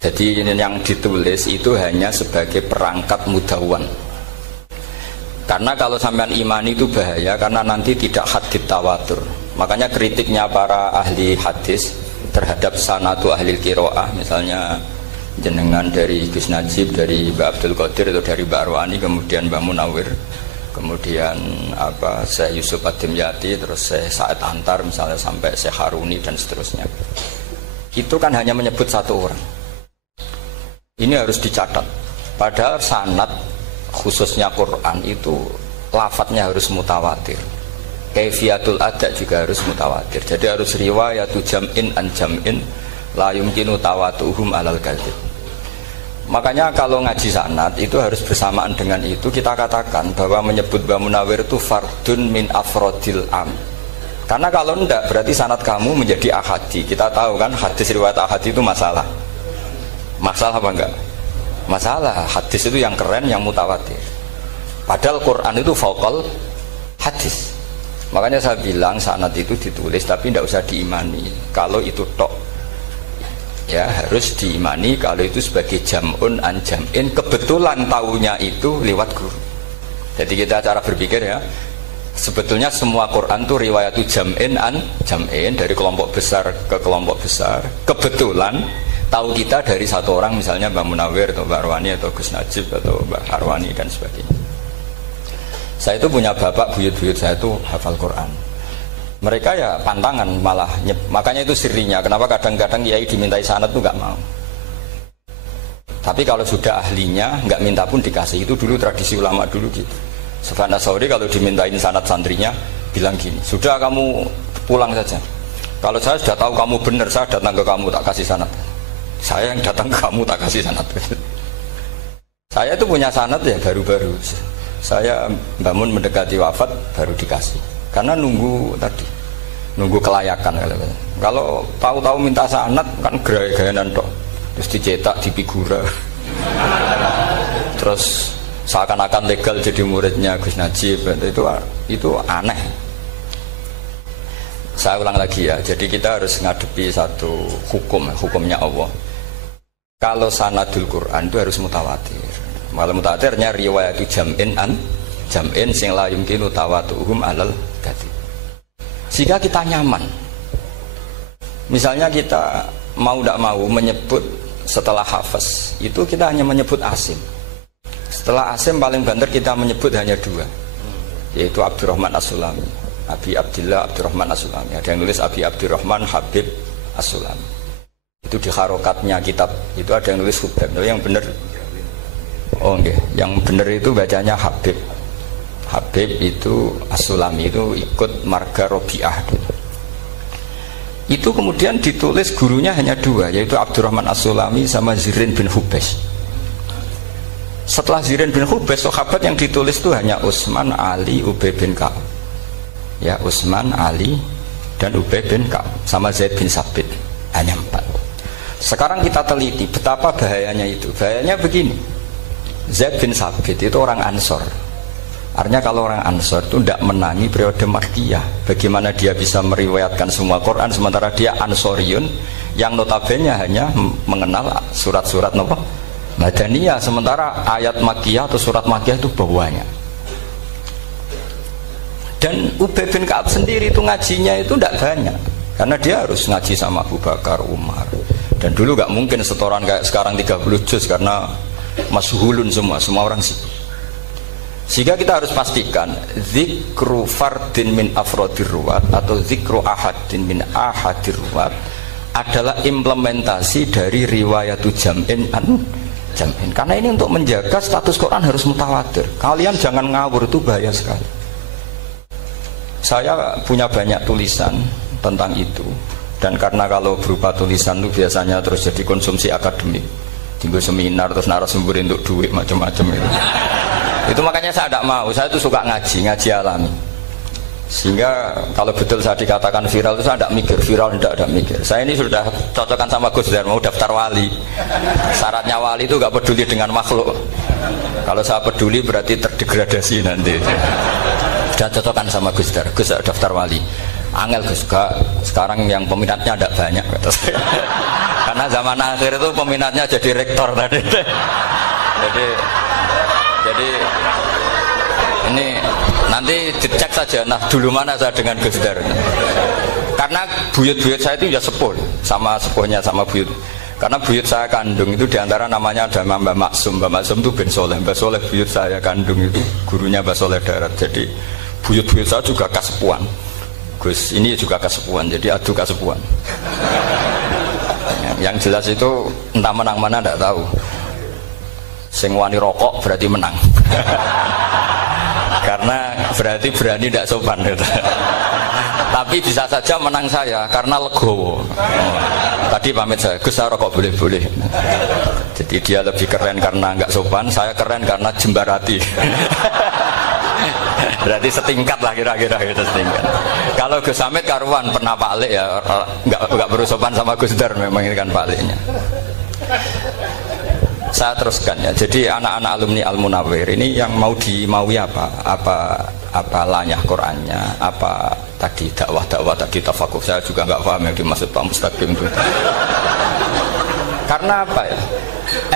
Jadi yang ditulis itu hanya sebagai perangkat mudawwan. Karena kalau sampean imani itu bahaya, karena nanti tidak hadits tawatur. Makanya kritiknya para ahli hadis terhadap sanadu ahli qiraah, misalnya jenengan dari Gus Najib, dari Mbak Abdul Qadir atau dari Mbak Arwani, kemudian Mbak Munawir, kemudian Syekh Yusuf Ad-Dimyati, terus Syekh Sa'id Antar misalnya, sampai Syekh Haruni dan seterusnya. Itu kan hanya menyebut satu orang. Ini harus dicatat. Padahal sanad khususnya Quran itu lafadznya harus mutawatir. Kaifiyatul ada juga harus mutawatir. Jadi harus riwayatu jam'in an jam'in la yumkinu tawatuhum alal kadzib. Makanya kalau ngaji sanad itu harus bersamaan dengan itu kita katakan bahwa menyebut Mbah Munawir itu fardun min afrodil am. Karena kalau enggak berarti sanad kamu menjadi ahadi. Kita tahu kan hadis riwayat ahadi itu masalah. Masalah apa enggak? Masalah. Hadis itu yang keren, yang mutawatir. Padahal Quran itu fauqal hadis. Makanya saya bilang sanad itu ditulis tapi tidak usah diimani. Kalau itu tok, ya harus diimani kalau itu sebagai jam'un an jam'in, kebetulan taunya itu lewat guru. Jadi kita cara berpikir ya, sebetulnya semua Quran itu riwayat jam'in an jam'in, dari kelompok besar ke kelompok besar. Kebetulan tahu kita dari satu orang, misalnya Mbak Munawir atau Mbak Arwani atau Gus Najib atau Mbak Arwani dan sebagainya. Saya itu punya bapak, buyut-buyut saya itu hafal Quran. Mereka ya pantangan malah, makanya itu sirinya. Kenapa kadang-kadang kiai dimintai sanad tuh nggak mau. Tapi kalau sudah ahlinya nggak minta pun dikasih. Itu dulu tradisi ulama dulu gitu. Sufyan Ats-Tsauri kalau dimintain sanad santrinya bilang gini, sudah kamu pulang saja. Kalau saya sudah tahu kamu benar, saya datang ke kamu tak kasih sanad. Saya yang datang ke kamu tak kasih sanad. Saya itu punya sanad ya baru-baru. Saya bangun mendekati wafat baru dikasih. Karena nunggu tadi, nunggu kelayakan. Kalau tahu-tahu minta sanad kan gaya-gayanan tok, terus dicetak di figura, terus seakan-akan legal jadi muridnya Gus Najib. Itu aneh. Saya ulang lagi ya. Jadi kita harus ngadepi satu hukumnya Allah. Kalau sanadul Quran itu harus mutawatir. Malah mutawatirnya riwayat jam'in an jam'in sing la yumkinu tawatuhum alal kadzib. Sehingga kita nyaman. Misalnya kita mau tidak mau menyebut setelah hafaz itu kita hanya menyebut asim. Setelah asim paling banter kita menyebut hanya dua, yaitu Abdurrahman As-Sulami, Abi Abdillah Abdurrahman As-Sulami. Ada yang nulis Abi Abdurrahman Habib As-Sulami. Itu di harokatnya kitab itu ada yang nulis Hubab. Tapi yang benar, oh enggak, yang benar itu bacanya Habib. Habib itu As-Sulami itu ikut marga Robi'ah. Itu kemudian ditulis gurunya hanya dua, yaitu Abdurrahman As-Sulami sama Zirin bin Hubes. Setelah Zirin bin Hubes, sahabat yang ditulis itu hanya Utsman, Ali, Ubay bin Ka'ab. Ya, Utsman, Ali dan Ubay bin Ka'ab sama Zaid bin Sabit. Hanya 4. Sekarang kita teliti betapa bahayanya itu. Bahayanya begini. Zaid bin Sabit itu orang Ansor. Artinya kalau orang Ansor itu tidak menangi periode Makkiyah. Bagaimana dia bisa meriwayatkan semua Quran sementara dia Ansoriun yang notabene hanya mengenal surat-surat Madaniyah, sementara ayat Makkiyah atau surat Makkiyah itu bawahnya. Dan Ubay bin Ka'ab sendiri itu ngajinya itu tidak banyak, karena dia harus ngaji sama Abu Bakar, Umar. Dan dulu nggak mungkin setoran kayak sekarang 30 juz karena masyhulun semua orang sibuk. Sehingga kita harus pastikan zikru fardin min afrodir ruwat atau zikru ahadin min ahadir ruwat adalah implementasi dari riwayatu jam'in an jam'in. Karena ini untuk menjaga status Quran harus mutawatir. Kalian jangan ngawur, itu bahaya sekali. Saya punya banyak tulisan tentang itu. Dan karena kalau berupa tulisan itu biasanya terus jadi konsumsi akademik, tinggal seminar terus narasumber untuk duit macam-macam itu. Itu makanya saya tidak mau. Saya itu suka ngaji alami. Sehingga kalau betul saya dikatakan viral itu saya tidak mikir, viral tidak mikir. Saya ini sudah cocokkan sama Gus Dar, mau daftar wali. Syaratnya wali itu nggak peduli dengan makhluk. Kalau saya peduli berarti terdegradasi nanti. Sudah cocokkan sama Gus Dar, Gus daftar wali. Angel Gus, sekarang yang peminatnya tidak banyak kata saya. Karena zaman akhir itu peminatnya jadi rektor tadi. Jadi ini nanti dicek saja. Nah dulu mana saya dengan Gus Dar. Karena buyut-buyut saya itu ya sepuh, sama sepuhnya sama buyut. Karena buyut saya kandung itu diantara namanya ada Mbak Maksum. Mbak Maksum itu bin Soleh. Mbak Soleh buyut saya kandung itu gurunya Mbak Soleh Darat. Jadi buyut-buyut saya juga kasepuan. Gus ini juga kasepuan. Jadi adu kasepuan. Yang jelas itu entah menang mana tidak tahu. Sing wani rokok berarti menang. Karena berarti berani tidak sopan gitu. Tapi bisa saja menang saya karena legowo. Tadi pamit saya, Gus saya rokok boleh-boleh. Jadi dia lebih keren karena nggak sopan, saya keren karena jembarati. Berarti setingkat lah kira-kira gitu, setingkat. Kalau Gus Hamid karuan pernah Pak Alik ya, nggak bersopan sama Gus Dar, memang ini kan Pak Aliknya. Saya teruskan ya. Jadi anak-anak alumni Al-Munawwir ini yang maui apa lanyah Qur'annya, apa tadi dakwah tadi tafakuh, saya juga nggak paham yang dimaksud Pak Mustaqim itu. Karena apa ya?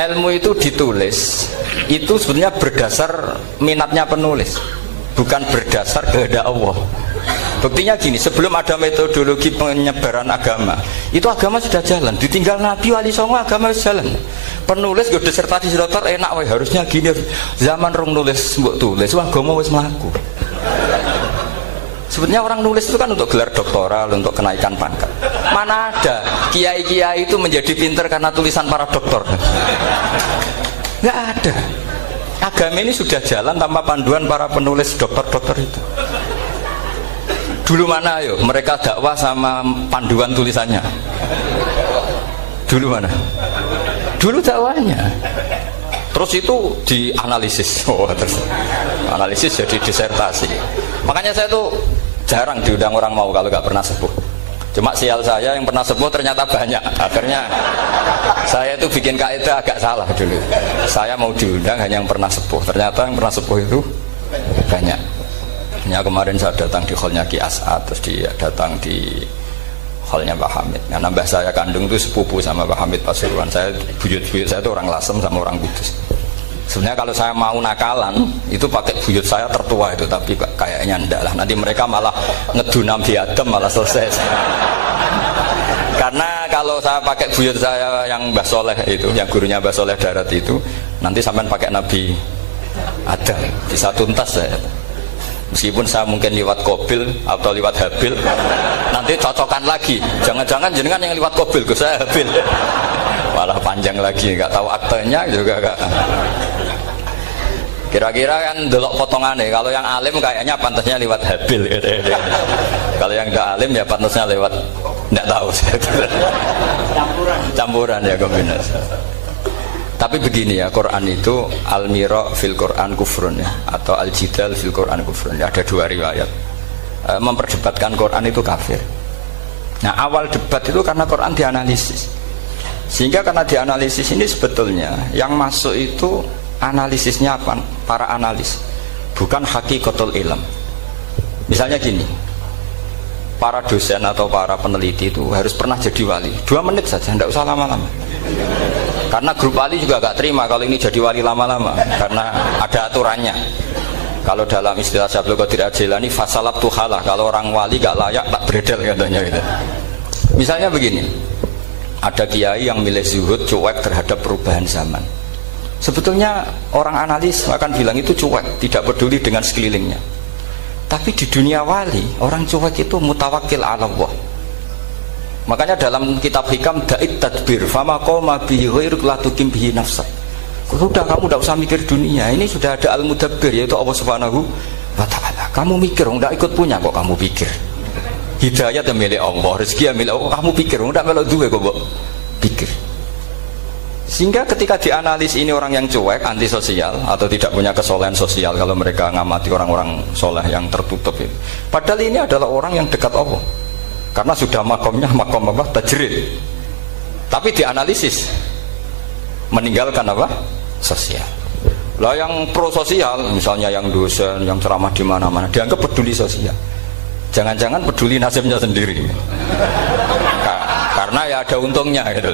Ilmu itu ditulis itu sebenarnya berdasar minatnya penulis, bukan berdasar kehendak Allah. Buktinya gini, sebelum ada metodologi penyebaran agama, itu agama sudah jalan. Ditinggal Nabi Wali Songo, agama sudah jalan. Penulis gue disertasi dokter enak, weh harusnya gini. Zaman rong nulis mbok tulis, wah agama wis mlaku. Sebenarnya orang nulis itu kan untuk gelar doktoral, untuk kenaikan pangkat. Mana ada kiai-kiai itu menjadi pinter karena tulisan para doktor? Nggak ada. Agama ini sudah jalan tanpa panduan para penulis dokter-dokter itu. Dulu mana ayo mereka dakwah sama panduan tulisannya? Dulu mana? Dulu dakwahnya. Terus itu dianalisis. Oh, terus analisis jadi disertasi. Makanya saya tuh jarang diundang orang mau kalau nggak pernah sepuh. Cuma sial saya yang pernah sepuh ternyata banyak. Akhirnya saya itu bikin kaidah agak salah dulu. Saya mau diundang hanya yang pernah sepuh. Ternyata yang pernah sepuh itu banyak. Ya, kemarin saya datang di hallnya Ki As'ad, terus dia datang di hallnya Pak Hamid. Karena mbah saya kandung itu sepupu sama Pak Hamid Pasuruan. Saya buyut-buyut saya itu orang Lasem sama orang Kudus. Sebenarnya kalau saya mau nakalan itu pakai buyut saya tertua itu, tapi kayaknya enggak lah. Nanti mereka malah ngedu Nabi Adam malah selesai. Karena kalau saya pakai buyut saya yang Mbah Soleh itu, yang gurunya Mbah Soleh Darat itu, nanti sampean pakai Nabi Adam bisa tuntas saya. Meskipun saya mungkin lewat Kobil atau lewat Habil, nanti cocokan lagi. Jangan-jangan jenengan yang lewat Kobil, saya Habil. Malah panjang lagi, nggak tahu aktenya juga nggak. Kira-kira kan delok potongannya. Kalau yang alim kayaknya pantasnya lewat Habil. Gitu. Kalau yang nggak alim ya pantasnya lewat nggak tahu. Campuran ya kombinasi. Tapi begini ya, Quran itu al-mira fil Quran kufrun ya, atau al-jidal fil Quran kufrun ya, ada dua riwayat. Memperdebatkan Quran itu kafir. Nah, awal debat itu karena Quran dianalisis. Sehingga karena dianalisis ini sebetulnya yang masuk itu analisisnya apa? Para analis, bukan hakikatul ilm. Misalnya gini, para dosen atau para peneliti itu harus pernah jadi wali. 2 menit saja, tidak usah lama-lama. Karena grup wali juga gak terima kalau ini jadi wali lama-lama, karena ada aturannya. Kalau dalam istilah Syaikhul Qadir Al-Jilani, fasalab tuhalah, kalau orang wali gak layak tak beredel katanya gitu. Misalnya begini, ada kiai yang milih zuhud, cuek terhadap perubahan zaman. Sebetulnya orang analis akan bilang itu cuek, tidak peduli dengan sekelilingnya. Tapi di dunia wali, orang cuek itu mutawakkil ala Allah. Makanya dalam kitab hikam da'id tadbir fama qoma bihi ghairuk la tukim bihi nafsak. Sudah kamu tidak usah mikir dunia, ini sudah ada al-mudabbir yaitu Allah Subhanahu wa ta'ala. Kamu mikir, tidak ikut punya kok kamu pikir. Hidayah yang milik Allah, rezeki yang milik Allah, kamu pikir, tidak melok duwe kok pikir. Sehingga ketika dianalis ini orang yang cuek, antisosial atau tidak punya kesolehan sosial, kalau mereka ngamati orang-orang soleh yang tertutup itu. Padahal ini adalah orang yang dekat Allah. Karena sudah makomnya makom apa? Tajrid. Tapi dianalisis meninggalkan apa? Sosial. Lah yang pro sosial, misalnya yang dosen, yang ceramah di mana-mana, dianggap peduli sosial. Jangan-jangan peduli nasibnya sendiri. Karena ya ada untungnya gitu.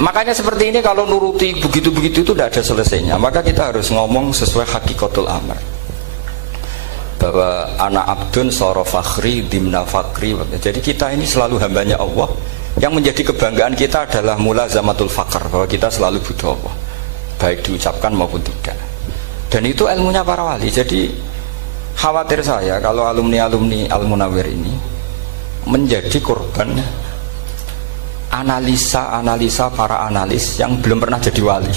Makanya seperti ini kalau nuruti begitu-begitu itu tidak ada selesainya. Maka kita harus ngomong sesuai hakikatul amr. bahwa anak abdun soro fakhri dimna fakri. Jadi kita ini selalu hambanya Allah. Yang menjadi kebanggaan kita adalah mulazamatul fakr, bahwa kita selalu butuh Allah, baik diucapkan maupun tidak. Dan itu ilmunya para wali. Jadi khawatir saya kalau alumni-alumni Al-Munawwir ini menjadi korban analisa para analis yang belum pernah jadi wali.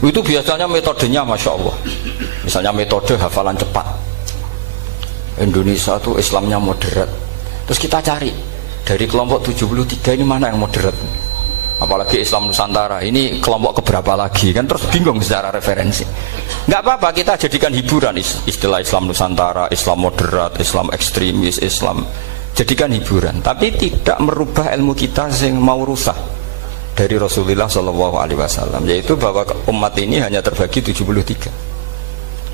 Itu biasanya metodenya Masya Allah. Misalnya metode hafalan cepat. Indonesia itu Islamnya moderat. Terus kita cari dari kelompok 73 ini mana yang moderat. Apalagi Islam Nusantara ini kelompok keberapa lagi, kan terus bingung secara referensi. Nggak apa-apa, kita jadikan hiburan istilah Islam Nusantara, Islam moderat, Islam ekstremis, Islam, jadikan hiburan. Tapi tidak merubah ilmu kita yang mau rusak dari Rasulullah SAW, yaitu bahwa umat ini hanya terbagi 73.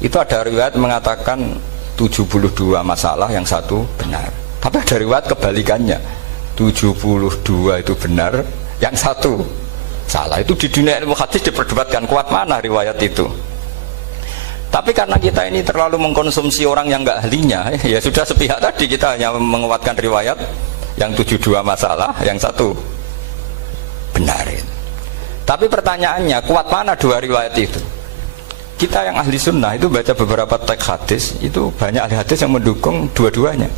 Itu ada riwayat mengatakan 72 masalah, yang satu benar. Tapi ada riwayat kebalikannya, 72 itu benar, yang satu salah. Itu di dunia ilmu hadis diperdebatkan kuat mana riwayat itu. Tapi karena kita ini terlalu mengkonsumsi orang yang nggak ahlinya, ya sudah sepihak tadi, kita hanya menguatkan riwayat yang 72 masalah, yang satu benarin. Tapi pertanyaannya, kuat mana dua riwayat itu? Kita yang ahli sunnah itu baca beberapa teks hadis, itu banyak ahli hadis yang mendukung dua-duanya.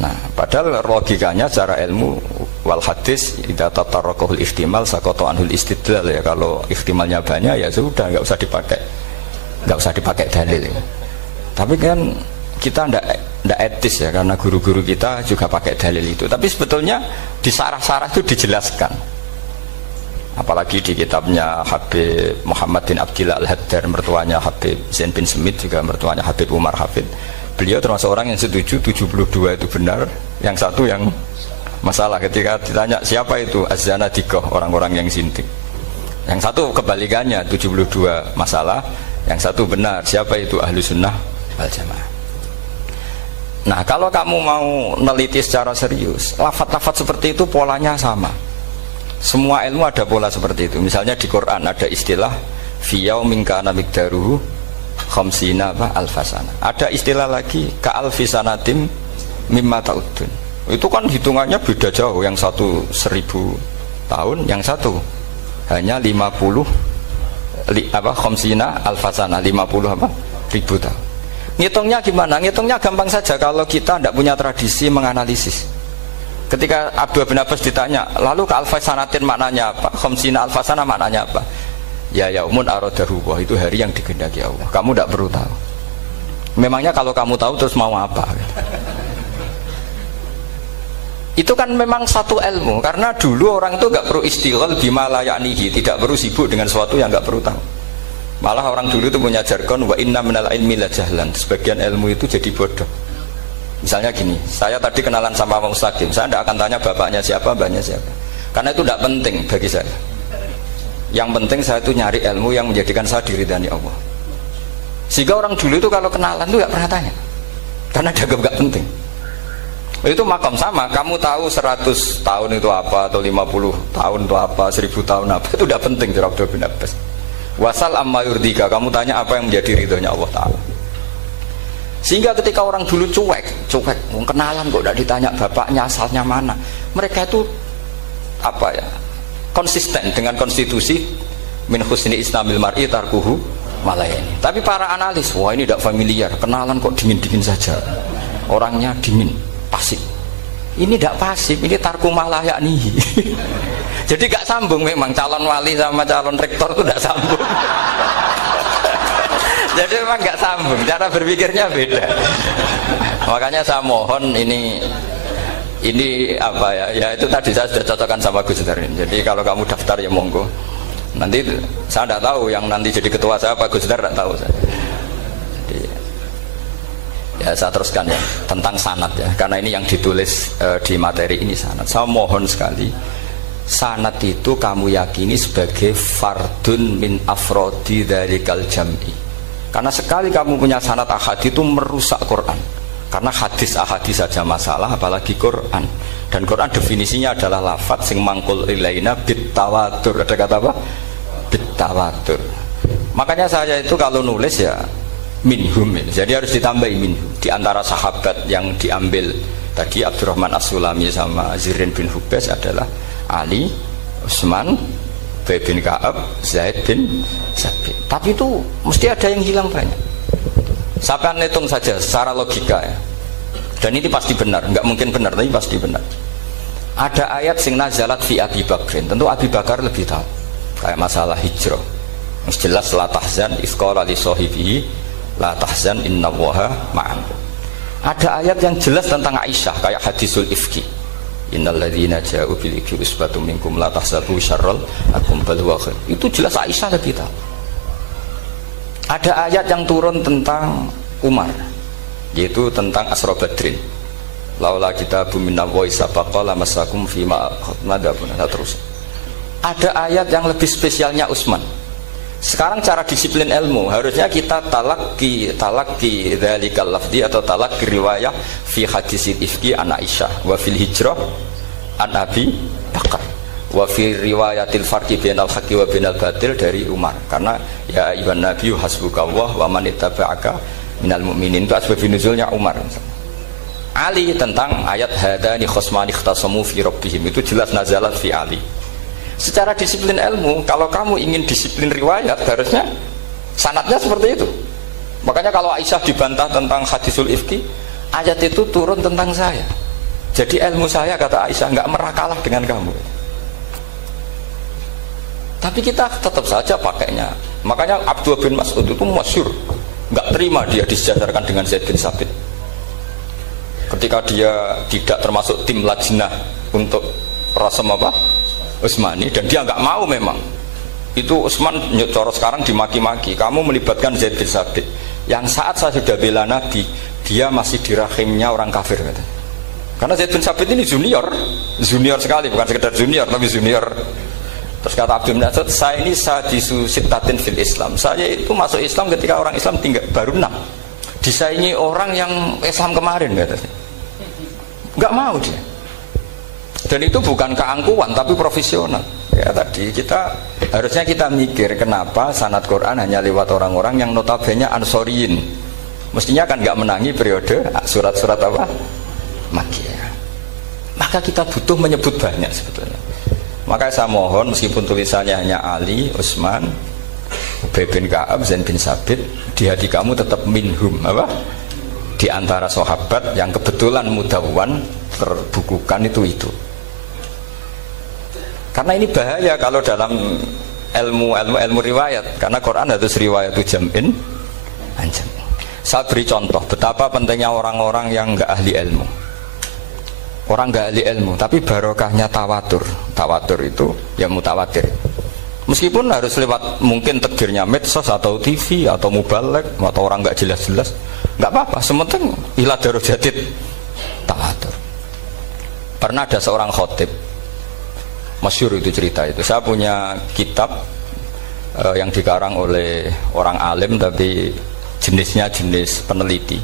Nah, padahal logikanya secara ilmu wal hadis idza tatarraqahul ihtimal saqata anhul istidlal, ya kalau ihtimalnya banyak ya sudah nggak usah dipakai dalil. Tapi kan kita ndak etis ya, karena guru-guru kita juga pakai dalil itu. Tapi sebetulnya di sarah-sarah itu dijelaskan. Apalagi di kitabnya Habib Muhammad bin Abdillah Al-Haddar, mertuanya Habib Zain bin Smith, juga mertuanya Habib Umar Hafid. Beliau termasuk orang yang setuju 72 itu benar, yang satu yang masalah. Ketika ditanya siapa itu Az-Zanadiqah, orang-orang yang sintik. Yang satu kebalikannya, 72 masalah, yang satu benar, siapa itu Ahlu Sunnah wal Jamaah. Nah, kalau kamu mau neliti secara serius, lafaz-lafaz seperti itu polanya sama. Semua ilmu ada pola seperti itu. Misalnya di Quran ada istilah fi yaumin kana miqdaruhu khamsina alfasana. Ada istilah lagi ka alfisanatim mimma ta'udun. Itu kan hitungannya beda jauh, yang satu 1000 tahun, yang satu hanya 50 khamsina alfasana, 50 ribu tahun. Ngitungnya gimana? Ngitungnya gampang saja kalau kita tidak punya tradisi menganalisis. Ketika Abdul bin Abbas ditanya, lalu ke alfasanatin maknanya apa? Khamsina alfasana maknanya apa? Ya yaumun aradahu, itu hari yang dikehendaki Allah. Kamu tidak perlu tahu. Memangnya kalau kamu tahu terus mau apa? Itu kan memang satu ilmu, karena dulu orang itu nggak perlu istighal bima la ya'nihi, tidak perlu sibuk dengan sesuatu yang nggak perlu tahu. Malah orang dulu itu punya jargon wa inna minal ilmi la jahlan. Sebagian ilmu itu jadi bodoh. Misalnya gini, saya tadi kenalan sama Pak Mustaqim, saya tidak akan tanya bapaknya siapa, mbaknya siapa, karena itu tidak penting bagi saya. Yang penting saya itu nyari ilmu yang menjadikan saya diridani Allah. Sehingga orang dulu itu kalau kenalan itu nggak pernah tanya, karena dianggap nggak penting. Itu makam sama, kamu tahu 100 tahun itu apa, atau 50 tahun itu apa, 1000 tahun apa, itu tidak penting. Abdul bin Abbas wasal amma yurdika, kamu tanya apa yang menjadi ridhonya Allah Ta'ala. Sehingga ketika orang dulu cuek, kenalan kok tidak ditanya bapaknya asalnya mana, mereka itu apa ya, konsisten dengan konstitusi min husni islamil mar'i tarkuhu malayani. Tapi para analis, wah ini tidak familiar, kenalan kok dingin-dingin saja, orangnya dingin, pasif. Ini tidak pasif, ini tarku malayani. Jadi gak sambung, memang calon wali sama calon rektor itu tidak sambung. Jadi memang nggak sambung, cara berpikirnya beda. Makanya saya mohon ini apa ya? Ya itu tadi saya sudah cocokkan sama Gus Dar. Jadi kalau kamu daftar ya monggo. Nanti saya tidak tahu yang nanti jadi ketua saya Pak Gus Dar, tidak tahu saya. Jadi, ya saya teruskan ya tentang sanad ya, karena ini yang ditulis di materi ini sanad. Saya mohon sekali, sanad itu kamu yakini sebagai fardun min afrodi dzarikal jam'i. Karena sekali kamu punya sanad ahad itu merusak Quran. Karena hadis ahadis saja masalah, apalagi Quran. Dan Quran definisinya adalah lafadz sing mangkul ilaina bit tawatur. Ada kata apa? Bit tawatur. Makanya saya itu kalau nulis ya minhum. Jadi harus ditambahi minhum. Di antara sahabat yang diambil tadi Abdurrahman As-Sulami sama Zirin bin Hubes adalah Ali, Utsman, Ubay bin Ka'ab, Zaid bin Sabit. Tapi itu mesti ada yang hilang banyak. Sampai hitung saja secara logika ya. Dan ini pasti benar, nggak mungkin benar tapi pasti benar. Ada ayat sing nazalat fi Abi Bakrin. Tentu Abi Bakar lebih tahu. Kayak masalah hijrah. Yang jelas la tahzan isqala li sahibihi la tahzan innallaha ma'an. Ada ayat yang jelas tentang Aisyah kayak hadisul ifki. Innal ladzina ja'u bil ifki usbatum minkum la tahsabu syarral lakum bal huwa khair. Itu jelas Aisyah lebih tahu. Ada ayat yang turun tentang Umar, yaitu tentang Asra Badrin. Laula kita bumina wa isabaqa lamasakum fima nadabun. Terus ada ayat yang lebih spesialnya Utsman. Sekarang cara disiplin ilmu harusnya kita talaqi dzalikal lafzi atau talaqi riwayah fi hadisil ifki an Aisyah wa fil hijrah an Abi Bakar wa fi riwayatil farqi bainal haqqi wa bainal batil dari Umar. Karena ya ayyuhan nabiyyu hasbukallah wa man ittaba'aka minal mu'minin, itu asbab nuzulnya Umar. Ali tentang ayat hadani khosmani ikhtasamu fi rabbihim, itu jelas nazalat fi Ali. Secara disiplin ilmu, kalau kamu ingin disiplin riwayat harusnya sanadnya seperti itu. Makanya kalau Aisyah dibantah tentang hadisul ifki, ayat itu turun tentang saya. Jadi ilmu saya, kata Aisyah, nggak merakalah dengan kamu. Tapi kita tetap saja pakainya. Makanya Abdullah bin Mas'ud itu masyhur, nggak terima dia disejajarkan dengan Zaid bin Sabit. Ketika dia tidak termasuk tim lajnah untuk rasam apa? Utsmani, dan dia nggak mau memang. Itu Utsman coro sekarang dimaki-maki, kamu melibatkan Zaid bin Sabit. Yang saat saya sudah bela Nabi, dia masih di rahimnya orang kafir. Karena Zaid bin Sabit ini junior sekali, bukan sekedar junior, tapi junior. Terus kata Abdul Nasir, saya ini sadisu sittatin fil Islam. Saya itu masuk Islam ketika orang Islam tinggal baru 6. Disaingi orang yang Islam kemarin, katanya. Nggak mau dia. Dan itu bukan keangkuhan tapi profesional. Ya tadi harusnya kita mikir kenapa sanad Quran hanya lewat orang-orang yang notabene ansoriyin. Mestinya kan nggak menangi periode surat-surat apa? Makkiyah. Maka kita butuh menyebut banyak sebetulnya. Maka saya mohon meskipun tulisannya hanya Ali, Utsman, Ubay bin Ka'ab, Zaid bin Sabit, di hati kamu tetap minhum apa? Di antara sahabat yang kebetulan mudawwan terbukukan itu. Karena ini bahaya kalau dalam ilmu riwayat, karena Quran harus riwayat jam'in anjam. Saya beri contoh betapa pentingnya orang-orang yang enggak ahli ilmu. Orang enggak ahli ilmu, tapi barokahnya tawatur. Tawatur itu ya mutawatir. Meskipun harus lewat mungkin takdirnya medsos atau TV atau mubalek atau orang enggak jelas-jelas, enggak apa-apa. Sementing ila darajatid tawatur. Pernah ada seorang khotib, masyhur itu cerita itu. Saya punya kitab yang dikarang oleh orang alim tapi jenisnya jenis peneliti.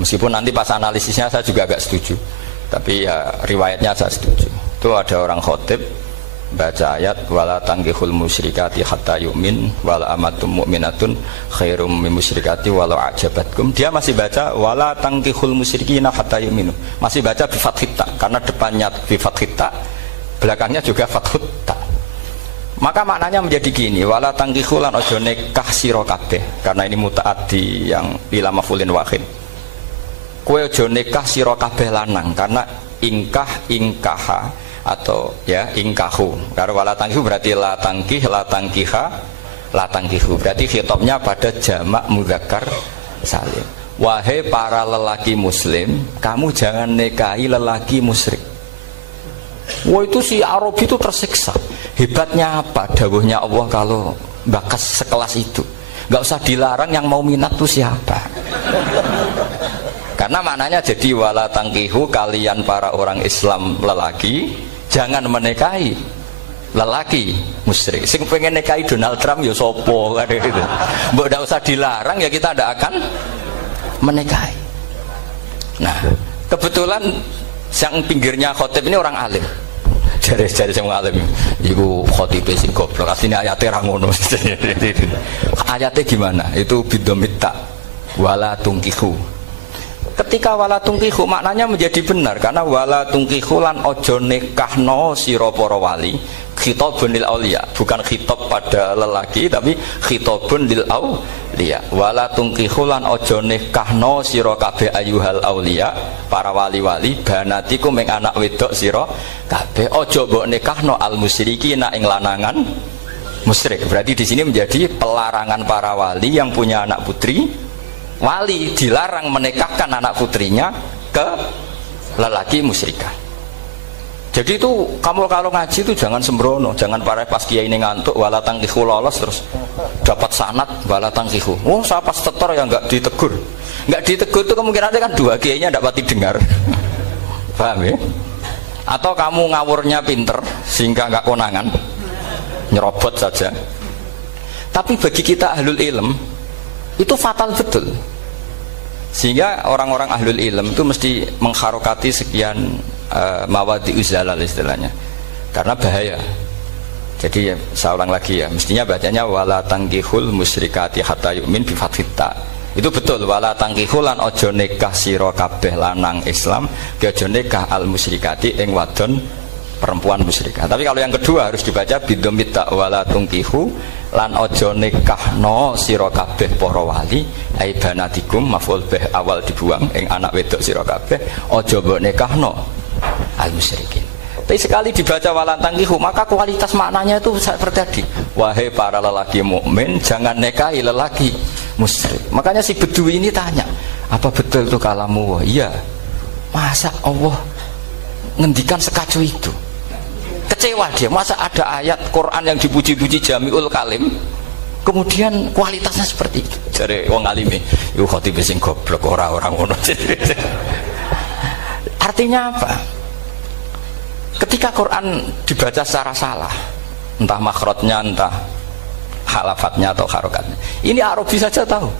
Meskipun nanti pas analisisnya saya juga agak setuju, tapi ya riwayatnya saya setuju. Itu ada orang khotib baca ayat wala tangkihul musyrikati hatta yu'min wala amatum mu'minatun khairum min musyrikati walau ajabatkum. Dia masih baca wala tangkihul musyrikina hatta yu'minu. Masih baca bi fathita karena depannya bi fathita, belakangnya juga fathut ta. Maka maknanya menjadi gini, wala tangkihu lan ojo nikah sira kabeh, karena ini mutaaddi yang ila mafulin wahid. Kowe ojo nikah sira kabeh lanang, karena ingkaha atau ya ingkahu. Karena wala tangkihu berarti la tangkiha, la tangkihu. Berarti khitabnya pada jamak mudzakkar salim. Wahai para lelaki muslim, kamu jangan nikahi lelaki musyrik. Wah itu si Arabi itu tersiksa. Hebatnya apa dawuhnya Allah kalau bakas sekelas itu? Gak usah dilarang, yang mau minat tuh siapa? Karena maknanya jadi wala tangkihu, kalian para orang Islam lelaki jangan menikahi lelaki musyrik. Sing pengen nikahi Donald Trump ya sopo kan gitu. Mbok ndak usah dilarang ya kita tidak akan menikahi. Nah, kebetulan yang pinggirnya khotib ini orang alim. Jari-jari yang alim iku khotibe sing goblok. Asline ayate ra ngono. Ayate gimana? Itu bidomita wala tungkihu. Ketika wala tungkihu maknanya menjadi benar karena wala tungkihu lan ojo nikahno sira para wali, khitabun lil auliya, bukan khitab pada lelaki tapi khitabun lil auliya. Wala tungkihu lan ojo nikahno sira kabeh ayyuhal auliya, para wali-wali, banatikum ing anak wedok sira kabeh, ojo mbok nikahno al musyrikina ing lanangan musyrik. Berarti di sini menjadi pelarangan para wali yang punya anak putri. Wali dilarang menikahkan anak putrinya ke lelaki musyrikah. Jadi itu kamu kalau ngaji itu jangan sembrono, jangan pas kiai ini ngantuk wala tangkihu lolos terus dapat sanad wala tangkihu. Oh saya pas setor yang nggak ditegur, nggak ditegur itu kemungkinannya kan dua kiainya tidak pati dengar. Paham ya? Atau kamu ngawurnya pinter sehingga nggak konangan, nyerobot saja. Tapi bagi kita ahlul ilm itu fatal betul, sehingga orang-orang ahlul ilm itu mesti mengharokati sekian mawadi uzalal istilahnya, karena bahaya. Jadi saya ulang lagi ya, mestinya bacanya wala tangkihul musyrikati hatta yu'min bi fathita. Itu betul, wala tangkihul lan ojo nikah sira kabeh lanang Islam ke ojo nikah al musyrikati ing wadon perempuan musyrikah. Tapi kalau yang kedua harus dibaca bidomit ta wala tungkihu lan ojo nikahno sira kabeh para wali ai banatikum maf'ul bih awal dibuang ing anak wedok sira kabeh ojo mbok nikahno al musyrikin. Tapi sekali dibaca wala tangkihu maka kualitas maknanya itu seperti tadi, wahai para lelaki mukmin jangan nikahi lelaki musyrik. Makanya si Bedui ini tanya, apa betul itu kalamu? Iya. Masa Allah ngendikan sekacau itu? Kecewa dia, masa ada ayat Quran yang dipuji-puji Jami'ul Kalim kemudian kualitasnya seperti itu. Jadi wong alime yo khotib sing goblok orang ngono. Artinya apa? Ketika Quran dibaca secara salah, entah makhrajnya, entah halafatnya atau harokatnya, ini Arabi saja tahu,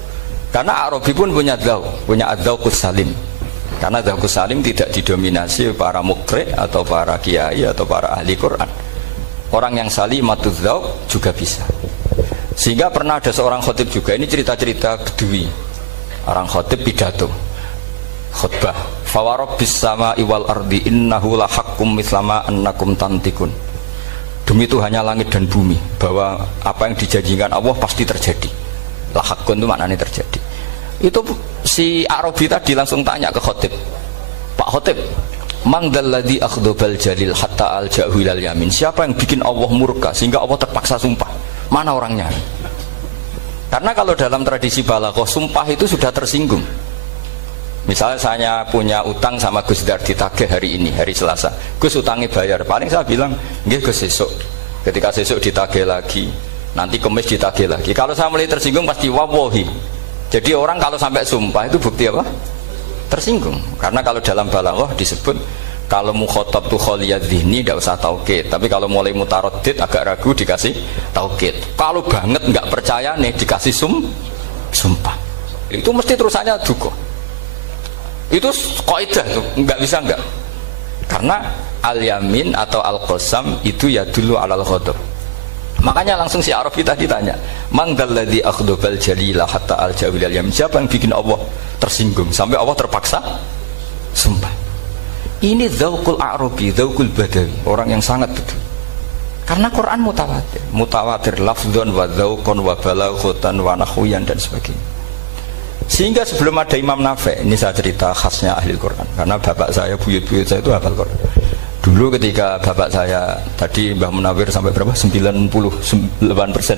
karena Arabi pun punya adzauqus salim. Karena adzauqus salim tidak didominasi para mukri atau para kiai atau para ahli Quran. Orang yang salimatuz dzauq juga bisa. Sehingga pernah ada seorang khotib juga, ini cerita-cerita Bedui, orang khotib pidato khutbah, fawarabbis samai wal ardi innahu lahaqqum mislama annakum tantikun. Demi Tuhannya langit dan bumi, bahwa apa yang dijanjikan Allah pasti terjadi. Lahaqqun itu maknanya terjadi. Itu si Arabi tadi langsung tanya ke khotib, Pak khotib, man dzalladzi akhdhabal jalil hatta alja'hu ilal yamin? Siapa yang bikin Allah murka sehingga Allah terpaksa sumpah? Mana orangnya? Karena kalau dalam tradisi balaghah sumpah itu sudah tersinggung. Misalnya saya punya utang sama Gus Dar ditagih hari ini, hari Selasa. Gus utangnya bayar, paling saya bilang, nggih Gus sesuk. Ketika sesuk ditagih lagi, nanti Kamis ditagih lagi. Kalau saya mulai tersinggung pasti wawahi. Jadi orang kalau sampai sumpah itu bukti apa? Tersinggung. Karena kalau dalam balaghah disebut kalau mukhatab tuh kholiyad dzihni tidak usah taukid, tapi kalau mulai mutaraddid agak ragu dikasih taukid. Kalau banget nggak percaya nih dikasih sumpah. Itu mesti terusannya duga. Itu kaidah tuh, nggak bisa nggak. Karena al-yamin atau al-qasam itu ya dulu alal ghadab. Makanya langsung si Arabi tadi tanya, man dzalladzi akhdhabal jalila hatta al-jawil al-yamin? Siapa yang bikin Allah tersinggung sampai Allah terpaksa sumpah? Ini dzauqul Arabi, dzauqul Badawi, orang yang sangat betul. Karena Quran mutawatir lafdzon wa dzauqon wa balaghatan wa nahwiyan dan sebagainya. Sehingga sebelum ada Imam Nafi', ini saya cerita khasnya ahli Quran, karena bapak saya, buyut-buyut saya itu hafal Quran. Dulu ketika bapak saya tadi Mbah Munawir sampai berapa? 98%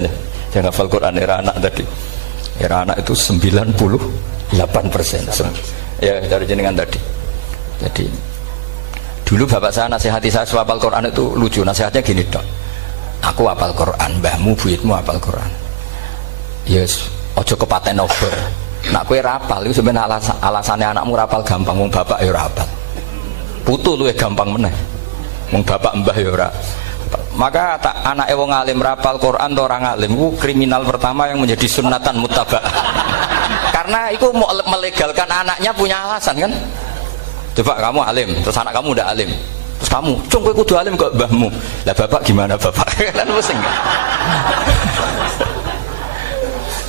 ya yang hafal Quran, era anak tadi. Era anak itu 98%. Ya dari jenengan tadi. Jadi dulu bapak saya nasihati saya hafal Quran itu lucu, nasihatnya gini dok. Aku hafal Quran, mbahmu buyutmu hafal Quran. Yes, ojo kepaten over. Nak kowe rapal itu sebenarnya alasannya anakmu rapal gampang, wong bapak ya rapal. Putu lu ya gampang meneh. Wong bapak mbah ya ora. Maka anake wong alim rapal Quran atau orang alim itu kriminal pertama yang menjadi sunatan muttaba. Karena itu mau melegalkan anaknya punya alasan kan. Coba kamu alim, terus anak kamu udah alim. Terus kamu, "Cung kowe kudu alim kok mbahmu." Lah bapak gimana bapak? Kan pusing.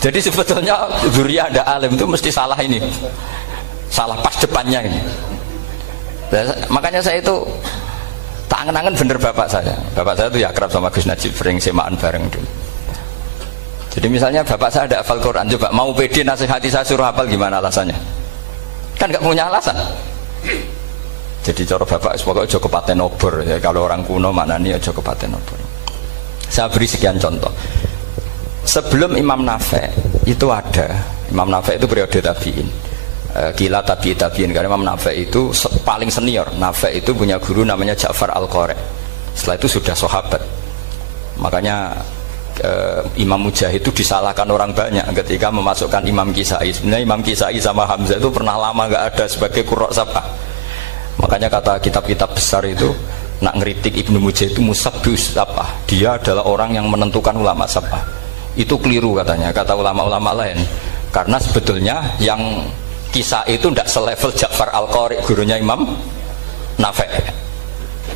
Jadi sebetulnya dzurriyyah ada alim itu mesti salah ini, salah pas depannya ini. Makanya saya itu tak angen-angen bener bapak saya. Bapak saya itu ya akrab sama Gus Najib, sering semaan bareng dulu. Jadi misalnya bapak saya ada hafal Quran, coba mau pede nasihati saya suruh hafal gimana alasannya? Kan nggak punya alasan. Jadi cara bapak pokoknya ojo kepaten obor ya, kalau orang kuno mana nih ojo kepaten obor. Saya beri sekian contoh. Sebelum Imam Nafi' itu ada, Imam Nafi' itu periode tabi'in. Gila tabi'in karena Imam Nafi' itu paling senior. Nafi' itu punya guru namanya Ja'far Al-Qari. Setelah itu sudah sahabat. Makanya Imam Mujahid itu disalahkan orang banyak ketika memasukkan Imam Kisai. Sebenarnya Imam Kisai sama Hamzah itu pernah lama nggak ada sebagai qurra sab'ah. Makanya kata kitab-kitab besar itu nak ngeritik Ibnu Mujahid itu musabbihus sab'ah. Dia adalah orang yang menentukan ulama sab'ah. Itu keliru katanya, kata ulama-ulama lain. Karena sebetulnya yang Kisai itu tidak selevel Ja'far Al-Qari, gurunya Imam Nafi'.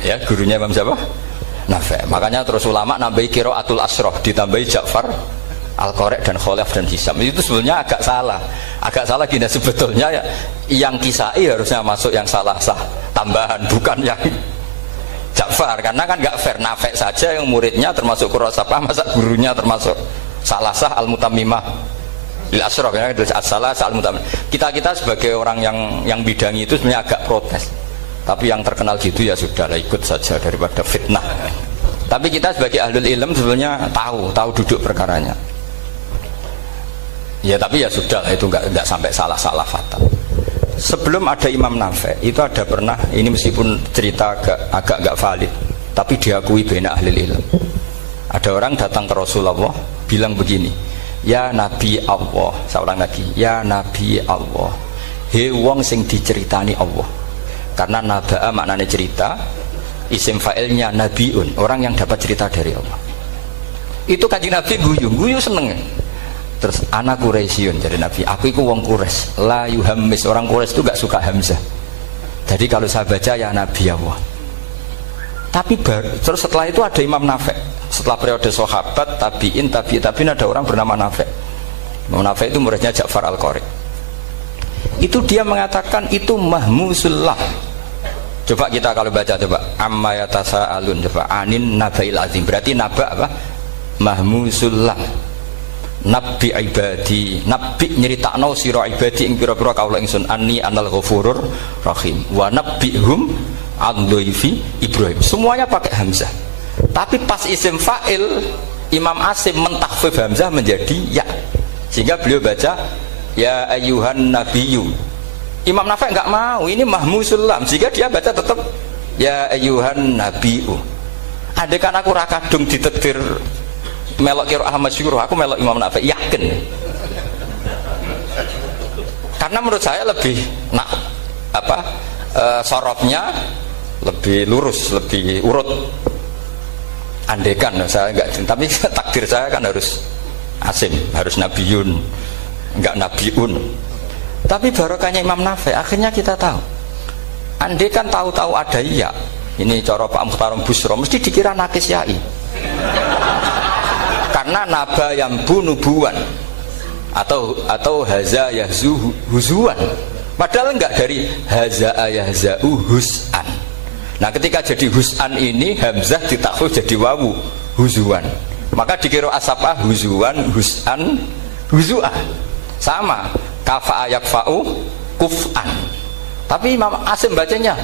Ya, gurunya Imam siapa? Nafi'. Makanya terus ulama nambahi qiraatul asroh, ditambahi Ja'far Al-Qari dan Khalaf dan Hisam. Itu sebetulnya agak salah. Agak salah gini, sebetulnya ya, yang Kisai harusnya masuk yang salah-sah tambahan, bukan yang Ja'far. Karena kan nggak fair, Nafi' saja yang muridnya termasuk qurra sab'ah, masa gurunya termasuk salah-sah al-mutammimah lil asroh, ya, as-salasah al-mutammimah. Kita sebagai orang yang bidangi itu sebenarnya agak protes. Tapi yang terkenal gitu ya sudahlah, ikut saja daripada fitnah. Tapi kita sebagai ahlul ilm sebenarnya tahu duduk perkaranya. Ya tapi ya sudah, itu enggak sampai salah fatal. Sebelum ada Imam Nafi' itu ada pernah, ini meskipun cerita agak enggak valid, tapi diakui bena ahlul ilm. Ada orang datang ke Rasulullah bilang begini, ya Nabi Allah, saya ulang lagi, ya Nabi Allah, he wong sing diceritani Allah. Karena naba'a maknanya cerita, isim fa'ilnya nabiun, orang yang dapat cerita dari Allah. Itu kanjeng Nabi guyu seneng. Terus anak Quraisyun, jadi Nabi, aku itu wong Quraisy, la yuhammis, orang Quraisy itu gak suka hamzah. Jadi kalau saya baca ya Nabi Allah. Tapi terus setelah itu ada Imam Nafi'. Setelah periode sahabat, tabi'in ada orang bernama Nafi'. Imam Nafi' itu muridnya Ja'far Al-Qari. Itu dia mengatakan itu mahmusullah. Coba kita kalau baca coba amma yatasaalun, coba anin nabail azim, berarti naba apa? Mahmusullah. Nabi ibadi, nabi nyeritakno sira ibadi ing pira-pira kaula ingsun anni anal ghafurur rahim wa nabbihum an dhaifi Ibrahim. Semuanya pakai hamzah. Tapi pas isim fa'il Imam Asim mentakhfif hamzah menjadi ya. Sehingga beliau baca ya ayyuhan nabiyyu. Imam Nafi' enggak mau, ini mahmusul lam, sehingga dia baca tetap ya ayyuhan nabiyyu. Andai kan aku ra kadung ditakdir melok qiraah masyhur, aku melok Imam Nafi', yakin. Karena menurut saya lebih sorofnya lebih lurus, lebih urut. Andekan saya enggak, tapi takdir saya kan harus Asim, harus nabiyun, enggak nabiun. Tapi barokahnya Imam Nafi' akhirnya kita tahu. Andekan tahu-tahu ada iya, ini cara Pak Mukhtarom Busro mesti dikira nakis yai. Karena naba yang bunubuan atau haza yahzu huzuan. Padahal enggak, dari haza yahza'u hus'an. Nah ketika jadi hus'an ini hamzah ditakhfif jadi wawu huzuan. Maka dikira asapah huzuan, hus'an, huzu'ah. Sama kafa yakfa'u kuf'an. Tapi Imam Asim bacanya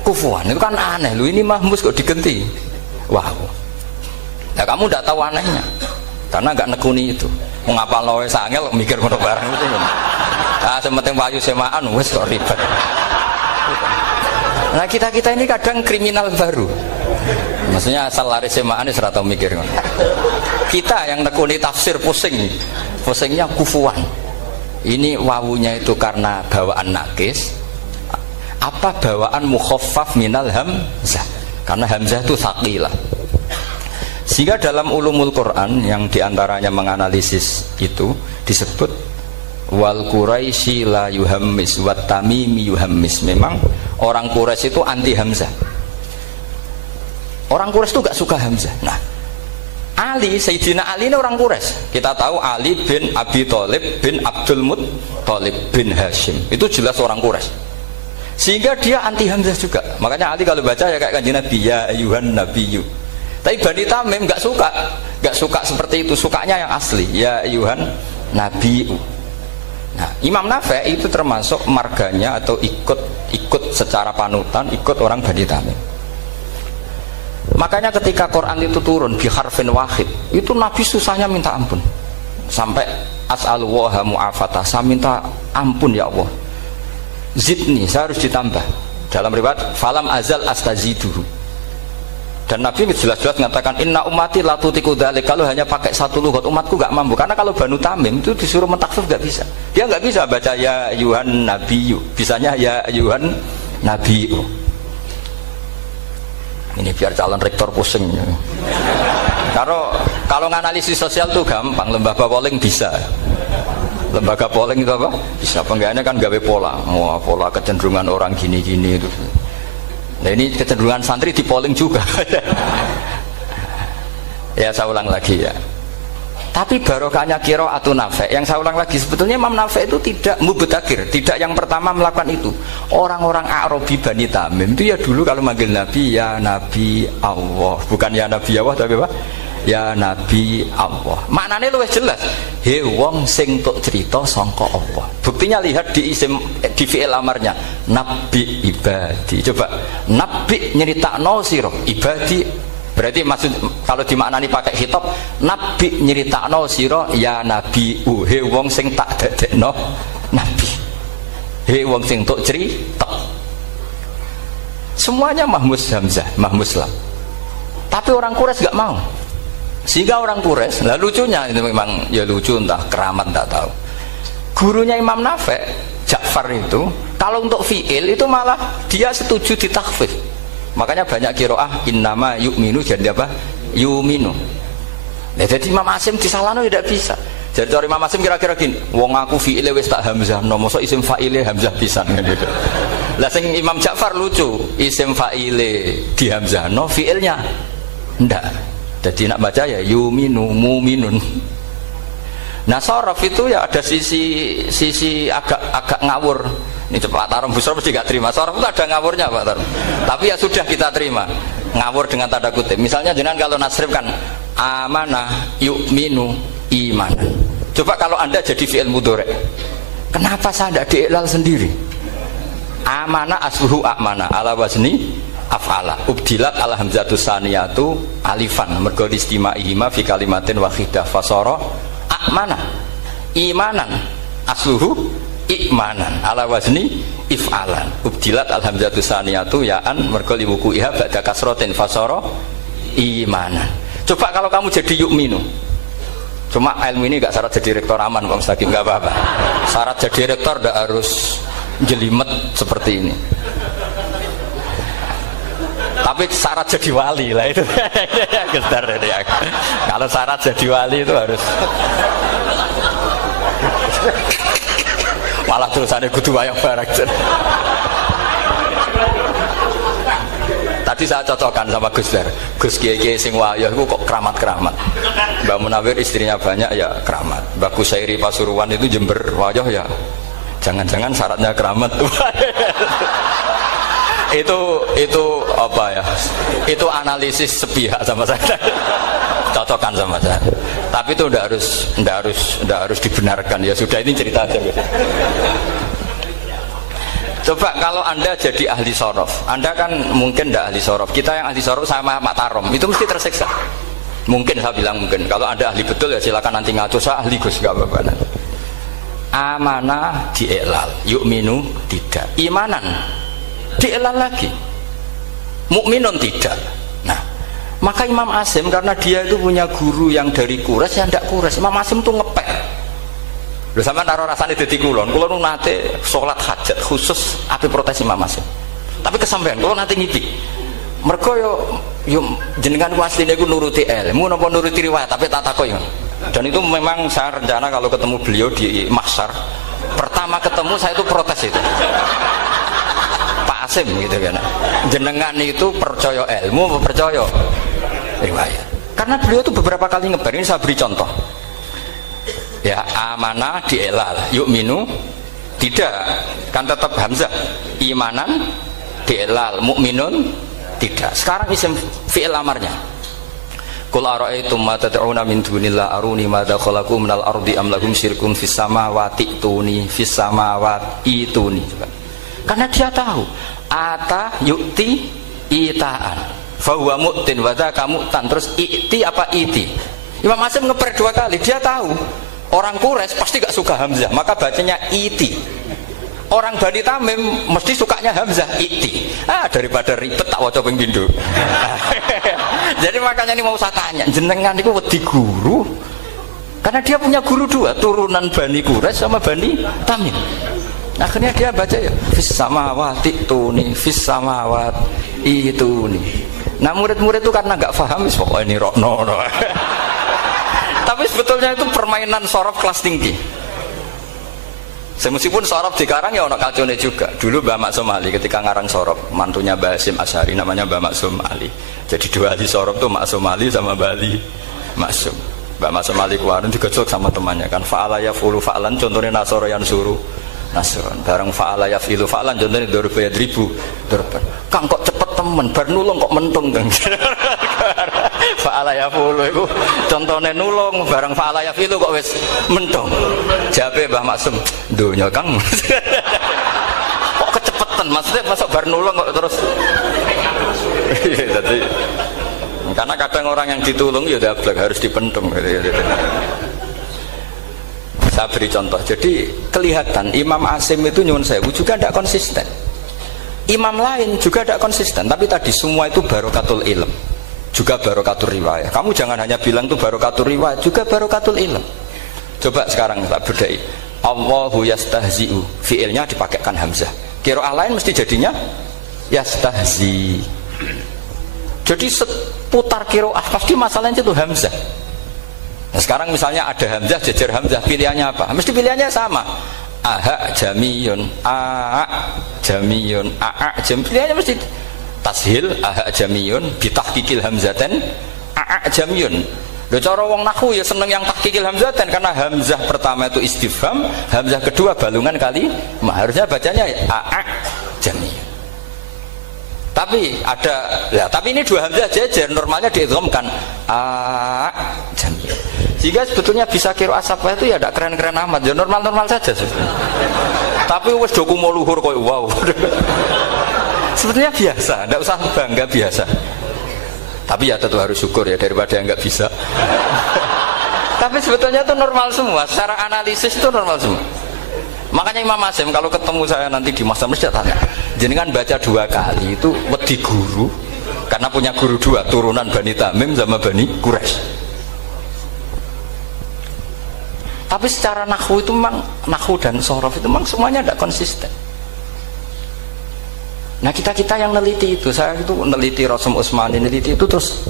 kufuan. Itu kan aneh lu, ini mahmus kok digenti. Wow. Nah kamu tidak tahu anehnya karena nggak nekuni itu. Mengapa loe sangel mikir ngono barang itu. Ah sementing wayu semaan wis kok ribet. Nah kita ini kadang kriminal baru. Maksudnya asal lari semaan wis ora tau mikir ngono. Kita yang nekuni tafsir pusingnya kufuan. Ini wawunya itu karena bawaan nakis, apa bawaan mukhaffaf minal hamzah, karena hamzah itu tsaqilah. Sehingga dalam ulumul Quran yang diantaranya menganalisis itu disebut wal Quraisy la yuhammis wat tamimi yuhammis. Memang orang Quraisy itu anti hamzah. Orang Quraisy itu gak suka hamzah. Nah, Ali, Sayyidina Ali ini orang Quraisy. Kita tahu Ali bin Abi Thalib bin Abdul Muttalib bin Hashim. Itu jelas orang Quraisy. Sehingga dia anti Hamzah juga. Makanya Ali kalau baca ya kayak Kanjeng Nabi, ya ayyuhan nabiyyu. Tapi Bani Tamim enggak suka seperti itu, sukanya yang asli, ya ayyuhan nabiyyu. Nah, Imam Nafi' itu termasuk marganya atau ikut secara panutan, ikut orang Bani Tamim. Makanya ketika Quran itu turun bi harfin wahid, itu Nabi susahnya minta ampun. Sampai as'alullaha mu'afatah, saya minta ampun ya Allah. Zidni, saya harus ditambah. Dalam riwayat falam azal astaziduhu. Dan Nabi jelas-jelas mengatakan inna ummati la tutiku dzalik. Kalau hanya pakai satu lughat umatku enggak mampu. Karena kalau Banu Tamim itu disuruh mentakhfif enggak bisa. Dia enggak bisa baca ya ayyuhan nabiyyu. Bisanya ya ayyuhan nabiyyu. Ini biar calon rektor pusing. Kalau nganalisis sosial tuh gampang, lembaga polling bisa. Lembaga polling itu apa? Bisa penggawaannya kan gawe pola, pola kecenderungan orang gini-gini itu. Nah ini kecenderungan santri di polling juga. Ya saya ulang lagi ya. Tapi barokahnya qiraatun Nafi', yang saya ulang lagi, sebetulnya Imam Nafi' itu tidak mubtagir, tidak yang pertama melakukan itu. Orang-orang Arabi Bani Tamim itu ya dulu kalau manggil Nabi ya Nabi Allah, bukan ya Nabi Allah tapi apa? Ya Nabi Allah. Maknanya luwih jelas. He wong sing tok cerita sangka Allah. Buktinya lihat di fi'il amarnya. Nabi ibadi. Coba Nabi nyeritakno sira ibadi. Berarti maksud kalau dimaknani pakai khitab, Nabi nyeritakno sira ya Nabi. He wong sing tak dadekno Nabi. He wong sing tok cerita. Semuanya mahmus hamzah, mahmus lam. Tapi orang Quraisy enggak mau. Sehingga orang Quraisy, lah lucunya itu memang ya lucu, entah keramat tak tahu. Gurunya Imam Nafi', Ja'far itu, kalau untuk fi'il itu malah dia setuju ditakhfif. Makanya banyak qiraah innama yu'minu jadi apa? Yu'minu. Nah, jadi Imam Asim disalahno tidak bisa. Jadi dari Imam Asim kira-kira gini, wong aku fi'ile wis tak hamzah, no mosok isim fa'ile hamzah pisan gitu. Lah sing Imam Ja'far lucu, isim fa'ile di hamzah, no fi'ilnya ndak. Jadi nak baca ya yuminu muminun. Nah sorof itu ya ada sisi agak ngawur. Ini Pak Tarum Busro mesti gak terima. Sorof itu ada ngawurnya Pak Tarum. Tapi ya sudah kita terima. Ngawur dengan tanda kutip. Misalnya jangan kalau nasrif kan amanah yu'minu imanan. Coba kalau Anda jadi fi'il mudhari'. Kenapa saya tidak diiklal sendiri? Amanah asluhu amana ala wazni af'ala ubdilat ala hamzatus saniyatu alifan mergo istimaihima fi kalimatin wahidah fasara amana imanan asluhu imanan ala wazni if'alan ubdilat al hamzatus saniyatu ya'an mergo liwuku'iha ba'da kasratin fasara imanan. Coba kalau kamu jadi yu'minu, cuma ilmu ini gak syarat jadi rektor aman Pak Mustaqim, gak apa-apa. Syarat jadi rektor gak harus jelimet seperti ini. Tapi syarat jadi wali lah itu. Kalau syarat jadi wali itu harus malah terusannya kudu wayang barang. Tadi saya cocokkan sama Gus Dar. Gus Kiai sing wayah itu kok keramat-keramat. Mbak Munawir istrinya banyak ya keramat. Mbak Kusairi Pasuruan itu Jember wayah ya. Jangan-jangan syaratnya keramat. itu apa ya? Itu analisis sepihak sama saya. Cocokkan sama saya. Tapi itu ndak harus dibenarkan. Ya sudah, ini cerita aja. Coba kalau Anda jadi ahli sorof, Anda kan mungkin ndak ahli sorof. Kita yang ahli sorof sama Mak Tarom itu mesti tersiksa. Mungkin saya bilang mungkin. Kalau Anda ahli betul ya silakan nanti ngaco, saya ahli Gus, enggak apa-apa. Amanah dielal, yu'minu tidak. Imanan dielal lagi, mukminun tidak. Nah, maka Imam Asim karena dia itu punya guru yang dari Quraisy yang tidak Quraisy, Imam Asim itu ngepek. Lho sampean karo rasane dadi kulon nate salat hajat khusus ape protes Imam Asim. Tapi kesampean kula nate ngipi. Mergo yo jenengan ku asline ku nuruti ilmu napa nuruti riwayat, tapi tak takoki. Dan itu memang saya rencana kalau ketemu beliau di mahsyar, pertama ketemu saya itu protes itu. Pak Asim gitu kan. Jenengan itu percaya ilmu apa percaya riwayat? Karena beliau itu beberapa kali ngebar. Ini saya beri contoh. Ya, amanah dielal, yu'minu tidak, kan tetap hamzah. Imanan dielal, mukminun tidak. Sekarang isim fi'il amarnya. Qul ara'aytum ma tad'una min dunillah aruni madza khalaqu minal ardi am lahum syirkun fis samawati tuni fis samawati tuni. Karena dia tahu ata yu'ti itaan fa huwa mu'tin wa dzaka mu'tan. Terus i'ti apa iti? Imam Hasim ngeper 2 kali. Dia tahu orang Quraisy pasti gak suka hamzah, maka bacanya iti. Orang Bani Tamim mesti sukanya hamzah, iti. Daripada ribet tak waca ping pindho. Jadi makanya ini mau saya tanya, jenengan niku wedi guru? Karena dia punya guru 2, turunan Bani Quraisy sama Bani Tamim. Akhirnya dia baca ya fis samawati tuni fis samawati tuni. Nah murid-murid itu karena gak paham pokoknya ini rokno. Tapi sebetulnya itu permainan sorof kelas tinggi. Meskipun sorof di Karang ya ono kacone juga. Dulu Mbah Maksum Ali ketika ngarang sorof, mantunya Mbah Hasim Asy'ari namanya Mbah Maksum Ali. Jadi 2 ahli sorof tuh Maksum Ali sama Mbah Ali Maksum. Mbah Maksum Ali kemarin digojok sama temannya kan. Fa'ala yaf'ulu fa'lan, contohnya nasara yang suruh nasron. Bareng fa'ala yaf'ilu fa'lan, contohnya darba yadribu darban. Kang kok cepet temen, bar nulung kok mentung kan. Fa'ala yaf'ulu itu contohnya nulung, bareng fa'ala yaf'ilu kok wis mentung. Jawabe Mbah Maksum, donya Kang. Kok kecepetan, maksudnya masuk bar nulung kok terus. Jadi karena kadang orang yang ditulung ya dablek harus dipentung. Saya beri contoh. Jadi kelihatan Imam Asim itu nyuwun sewu juga tidak konsisten. Imam lain juga tidak konsisten. Tapi tadi semua itu barokatul ilm, juga barokatul riwayah. Kamu jangan hanya bilang itu barokatul riwayah, juga barokatul ilm. Coba sekarang tak bedai. Allahu yastahzi'u, fiilnya dipakaikan hamzah. Qiraah lain mesti jadinya yastahzi. Jadi seputar qiraah pasti masalahnya itu hamzah. Nah, sekarang misalnya ada hamzah jejer hamzah, pilihannya apa? Mesti pilihannya sama. Aha jamiyun, a jamiyun, a jam. Pilihannya mesti tashil aha jamiyun, bitahqiqil hamzaten a jamiyun. Lho cara wong nahwu ya seneng yang tahqiqil hamzaten karena hamzah pertama itu istifham, hamzah kedua balungan kali, harusnya bacanya a jamiyun. Tapi ada, ya, tapi ini 2 hamzah jejer, normalnya diidghamkan a jamiyun. Jika sebetulnya bisa qiraah safah itu ya tidak keren-keren amat, ya normal-normal saja sebetulnya. Tapi wis do kumo luhur koyo wow. Sebetulnya biasa, tidak usah bangga, biasa. Tapi ya tentu harus syukur ya daripada yang nggak bisa. Tapi sebetulnya itu normal semua, secara analisis itu normal semua. Makanya Imam Hasim kalau ketemu saya nanti di masa mesti tanya, jenengan baca 2 kali itu wedi guru, karena punya guru 2, turunan Bani Tamim sama Bani Quraisy. Tapi secara nahwu itu memang, nahwu dan sorof itu memang semuanya tidak konsisten. Nah kita yang neliti itu, saya itu neliti Rasul Utsmani, neliti itu terus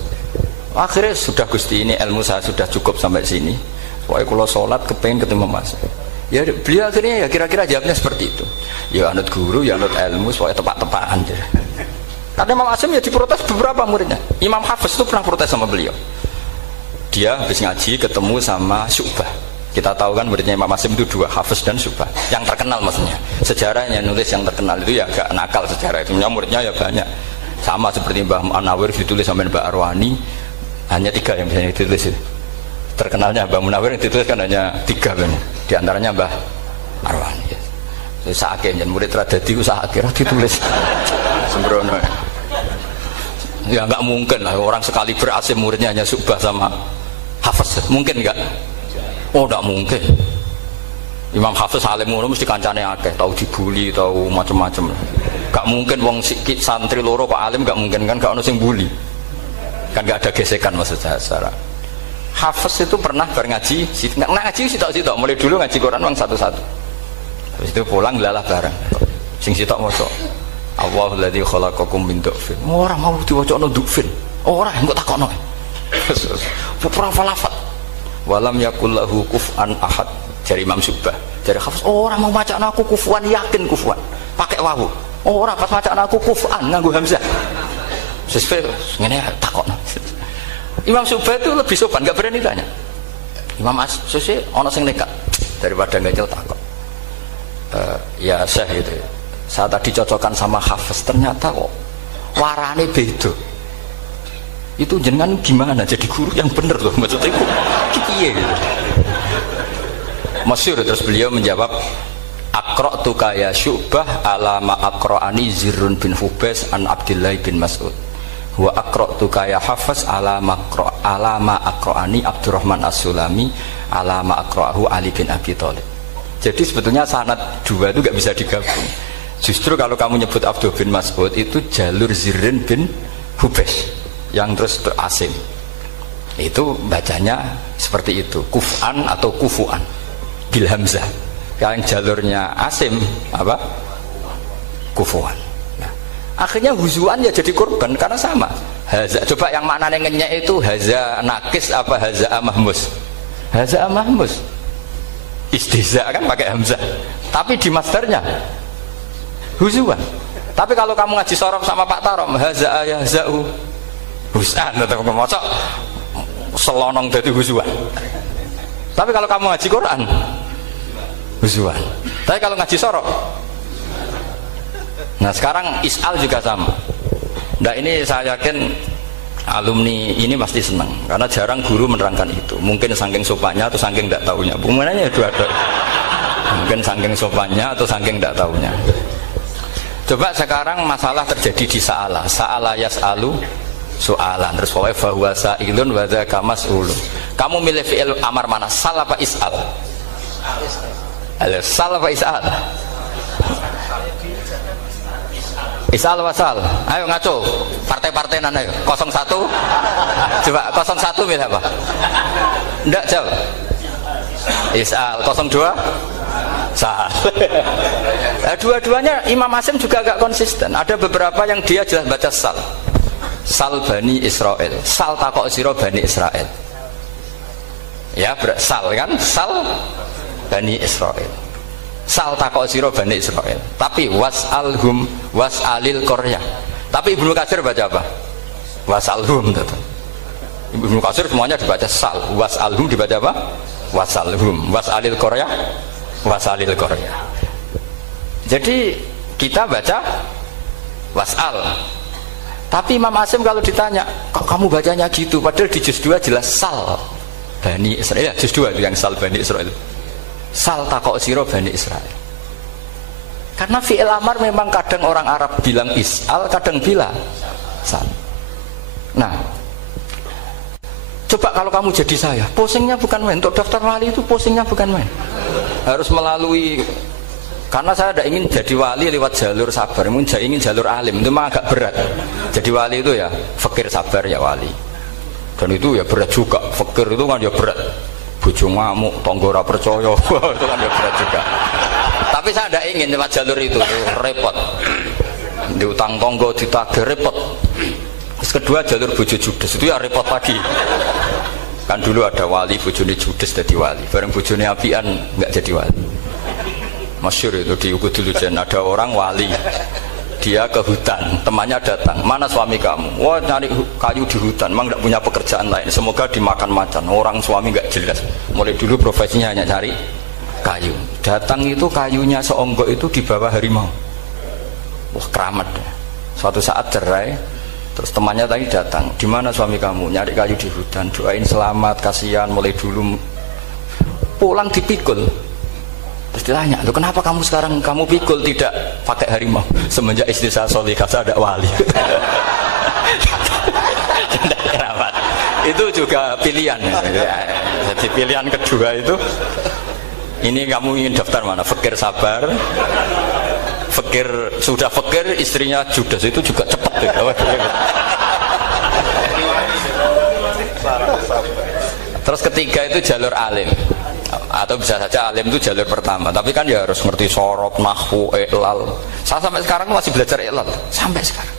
akhirnya sudah Gusti ini ilmu saya sudah cukup sampai sini. Pokoknya kalau sholat kepengen ketemu Mas. Ya beliau akhirnya ya kira-kira jawabnya seperti itu. Ya anut guru, ya anut ilmu, pokoknya tepak-tepakan. Karena Imam Hasim ya diprotes beberapa muridnya. Imam Hafiz itu pernah protes sama beliau. Dia habis ngaji ketemu sama Syu'bah. Kita tahu kan muridnya Imam Hasim itu 2, Hafiz dan Syu'bah. Yang terkenal maksudnya. Sejarahnya nulis yang terkenal itu ya agak nakal sejarah itu. Muridnya ya banyak. Sama seperti Mbah Munawir ditulis sama Mbak Arwani. Hanya 3 yang bisa ditulis. Terkenalnya Mbah Munawir yang ditulis kan hanya 3 benar. Di antaranya Mbah Arwani. Saake jan murid radadi saake ditulis. Sembrono. Ya enggak mungkin lah orang sekali berasim muridnya hanya Syu'bah sama Hafiz. Mungkin enggak? Oh enggak mungkin. Imam Hafiz alim ngono mesti kancane akeh, tahu dibuli, tahu macam-macam. Enggak mungkin wong sikit santri loro kok alim, enggak mungkin kan, enggak ono sing bully. Kan enggak ada gesekan maksud saya secara. Hafiz itu pernah ngaji, ngaji sitok-sitok, mulai dulu ngaji Quran wong satu-satu. Habis itu pulang lalah bareng. Sing sitok maca Allahul ladzi khalaqakum min du'fin. Ora mau diwacana du'fin. Ora engko takokno. Ora falafat. Walam yakul lahu kuf'an ahad. Jari Imam Syu'bah. Jari Hafiz, ora mau macana aku kufuan, yakin kufuan. Pakai wawu. Ora pas macana aku kuf'an nganggo hamzah. Sesuai ngene takokno. Imam Syu'bah itu lebih sopan, nggak berani tanya. Imam Asy'ari ono sing nekat daripada ngejel takut. Ya Syekh gitu. Saya tadi cocokkan sama Hafiz, ternyata kok warane beda. Itu jenengan gimana jadi guru yang bener loh, maksudnya itu piye gitu. Masyhur terus beliau menjawab, Aqra'tuka ya Syu'bah ala ma aqra'ani Zirrun bin Hubais an Abdillah bin Mas'ud. Wa aqra'tuka ya Hafiz ala ma aqra'ani Abdurrahman As-Sulami ala ma aqra'ahu Ali bin Abi Thalib. Jadi sebetulnya sanad dua itu gak bisa digabung. Justru kalau kamu nyebut Abdul bin Mas'ud itu jalur Zirrun bin Hubais yang terus Asim. Itu bacanya seperti itu, kuf'an atau kufu'an bil hamzah. Yang jalurnya Asim apa? Kufuan. Nah, akhirnya huzuan ya jadi korban karena sama. Haza, coba yang maknanya ngenyek itu haza nakis apa haza mahmus? Haza mahmus. Istihza kan pakai hamzah. Tapi di masdarnya huzuan. Tapi kalau kamu ngaji sorof sama Pak Tarom, haza ayahza'u husan atau ngomong selonong dari huzuan. Tapi kalau kamu ngaji Quran huzuan. Tapi kalau ngaji sorok, nah sekarang is'al juga sama. Nah ini saya yakin alumni ini pasti senang karena jarang guru menerangkan itu. Mungkin saking sopannya atau saking tidak tahunya. Bagaimana dua-dua. Mungkin saking sopannya atau saking tidak tahunya. Coba sekarang masalah terjadi di sa'ala. Sa'ala yas'alu soalan. Terus pokoknya fahuwa sa'ilun wa dzaka mas'ulun. Kamu milih fi'il amar mana? Sal apa is'al? Sal apa is'al? Is'al apa sal? Ayo ngaco, partai-partai nana ayo 01. Coba 01 milih apa? Nggak jawab. Is'al. 02 sal. Dua-duanya Imam Asim juga agak konsisten. Ada beberapa yang dia jelas baca sal. Sal Bani Israel. Sal takok siro Bani Israel. Ya sal kan? Sal Bani Israel. Sal takok siro Bani Israel. Tapi was'alhum was'alil Qaryah. Tapi Ibnu Katsir baca apa? Was'alhum. Ibnu Katsir semuanya dibaca sal. Was'alhum dibaca apa? Was'alhum. Was'alil Qaryah. Was'alil Qaryah. Jadi kita baca was'al. Tapi Imam Asim kalau ditanya, kok kamu bacanya gitu? Padahal di juz 2 jelas sal Bani Israel. Ya, juz 2 itu yang sal Bani Israel. Sal takok siro Bani Israel. Karena fi'il amar memang kadang orang Arab bilang is'al, kadang bilang sal. Nah, coba kalau kamu jadi saya, posingnya bukan main. Untuk daftar wali itu posingnya bukan main. Harus melalui, karena saya tidak ingin jadi wali lewat jalur sabar, ingin jalur alim. Itu memang agak berat. Jadi wali itu ya fakir sabar ya wali. Dan itu ya berat juga. Fakir itu kan ya berat. Bojo ngamuk, tangga ora percaya, itu kan ya berat juga. Tapi saya tidak ingin lewat jalur itu repot. Diutang tangga ditagih repot. Terus kedua jalur bojo judes itu ya repot lagi. Kan dulu ada wali bojone judes jadi wali, bareng bojone apian nggak jadi wali. Masyhur itu di Ukudul Jan, ada orang wali. Dia ke hutan, temannya datang, mana suami kamu? Wah nyari kayu di hutan, memang tidak punya pekerjaan lain, semoga dimakan macan. Orang suami nggak jelas, mulai dulu profesinya hanya cari kayu. Datang itu kayunya seonggok itu di bawah harimau. Wah keramat. Suatu saat cerai, terus temannya tadi datang, di mana suami kamu? Nyari kayu di hutan, doain selamat, kasihan, mulai dulu. Pulang dipikul. Terus ditanya, loh kenapa kamu sekarang kamu pikul tidak pakai harimau? Semenjak istri saya solihah, saya ada wali. Itu juga pilihan. Jadi pilihan kedua itu, ini kamu ingin daftar mana? Fakir sabar, fakir sudah fakir, istrinya judes, itu juga cepat. Terus ketiga itu jalur alim. Atau bisa saja alim itu jalur pertama, tapi kan ya harus ngerti sorok, nahwu, i'lal. Saya sampai sekarang masih belajar i'lal sampai sekarang.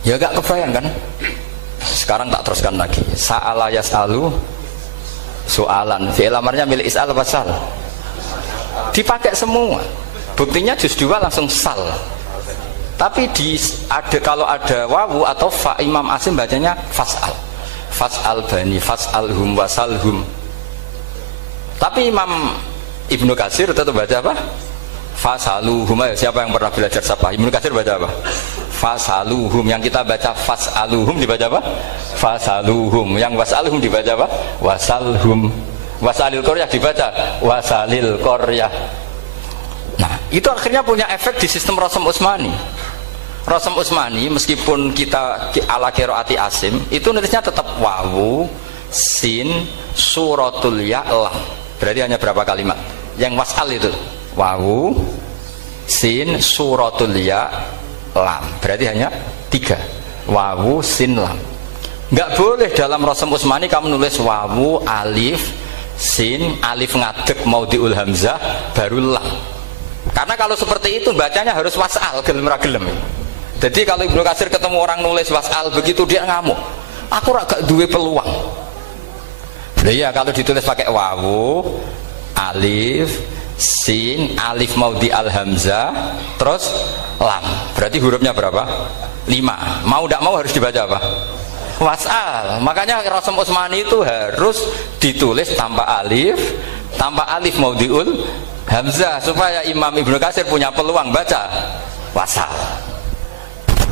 Ya gak kebayang kan? Sekarang tak teruskan lagi. Sa'ala yas'alu soalan. Fi'il amarnya milik is'al apa sal? Dipakai semua. Buktinya juz 2 langsung sal. Tapi kalau ada wawu atau fa, Imam Asim bacanya fas'al. fas'al bani fas'alhum wasalhum. Tapi Imam Ibnu Katsir tetap baca apa? Fasaluhum. Siapa yang pernah belajar sapa? Ibnu Katsir baca apa? Fasaluhum. Yang kita baca fasaluhum dibaca apa? Fasaluhum. Yang wasaluhum dibaca apa? Wasalhum. Wasalil qaryah dibaca wasalil qaryah. Nah, itu akhirnya punya efek di sistem Rasm Utsmani. Rasm Utsmani meskipun kita ala qiraati Asim, itu nulisnya tetap wawu, sin, suratul ya, lam. Berarti hanya berapa kalimat? Yang wasal itu wawu, sin, suratul ya, lam. Berarti hanya 3. Wawu, sin, lam. Enggak boleh dalam Rasm Utsmani kamu nulis wawu, alif, sin, alif ngadeg maudhi'ul hamzah baru lam. Karena kalau seperti itu bacanya harus wasal, gelem ra gelem. Jadi kalau Ibnu Katsir ketemu orang nulis wasal begitu dia ngamuk. Aku gak duwe peluang. Nah iya kalau ditulis pakai wawu, alif, sin, alif maudhi al hamzah, terus lam. Berarti hurufnya berapa? 5. Mau tidak mau harus dibaca apa? Wasal. Makanya Rasm Utsmani itu harus ditulis tanpa alif maudhiul hamzah supaya Imam Ibnu Katsir punya peluang baca wasal.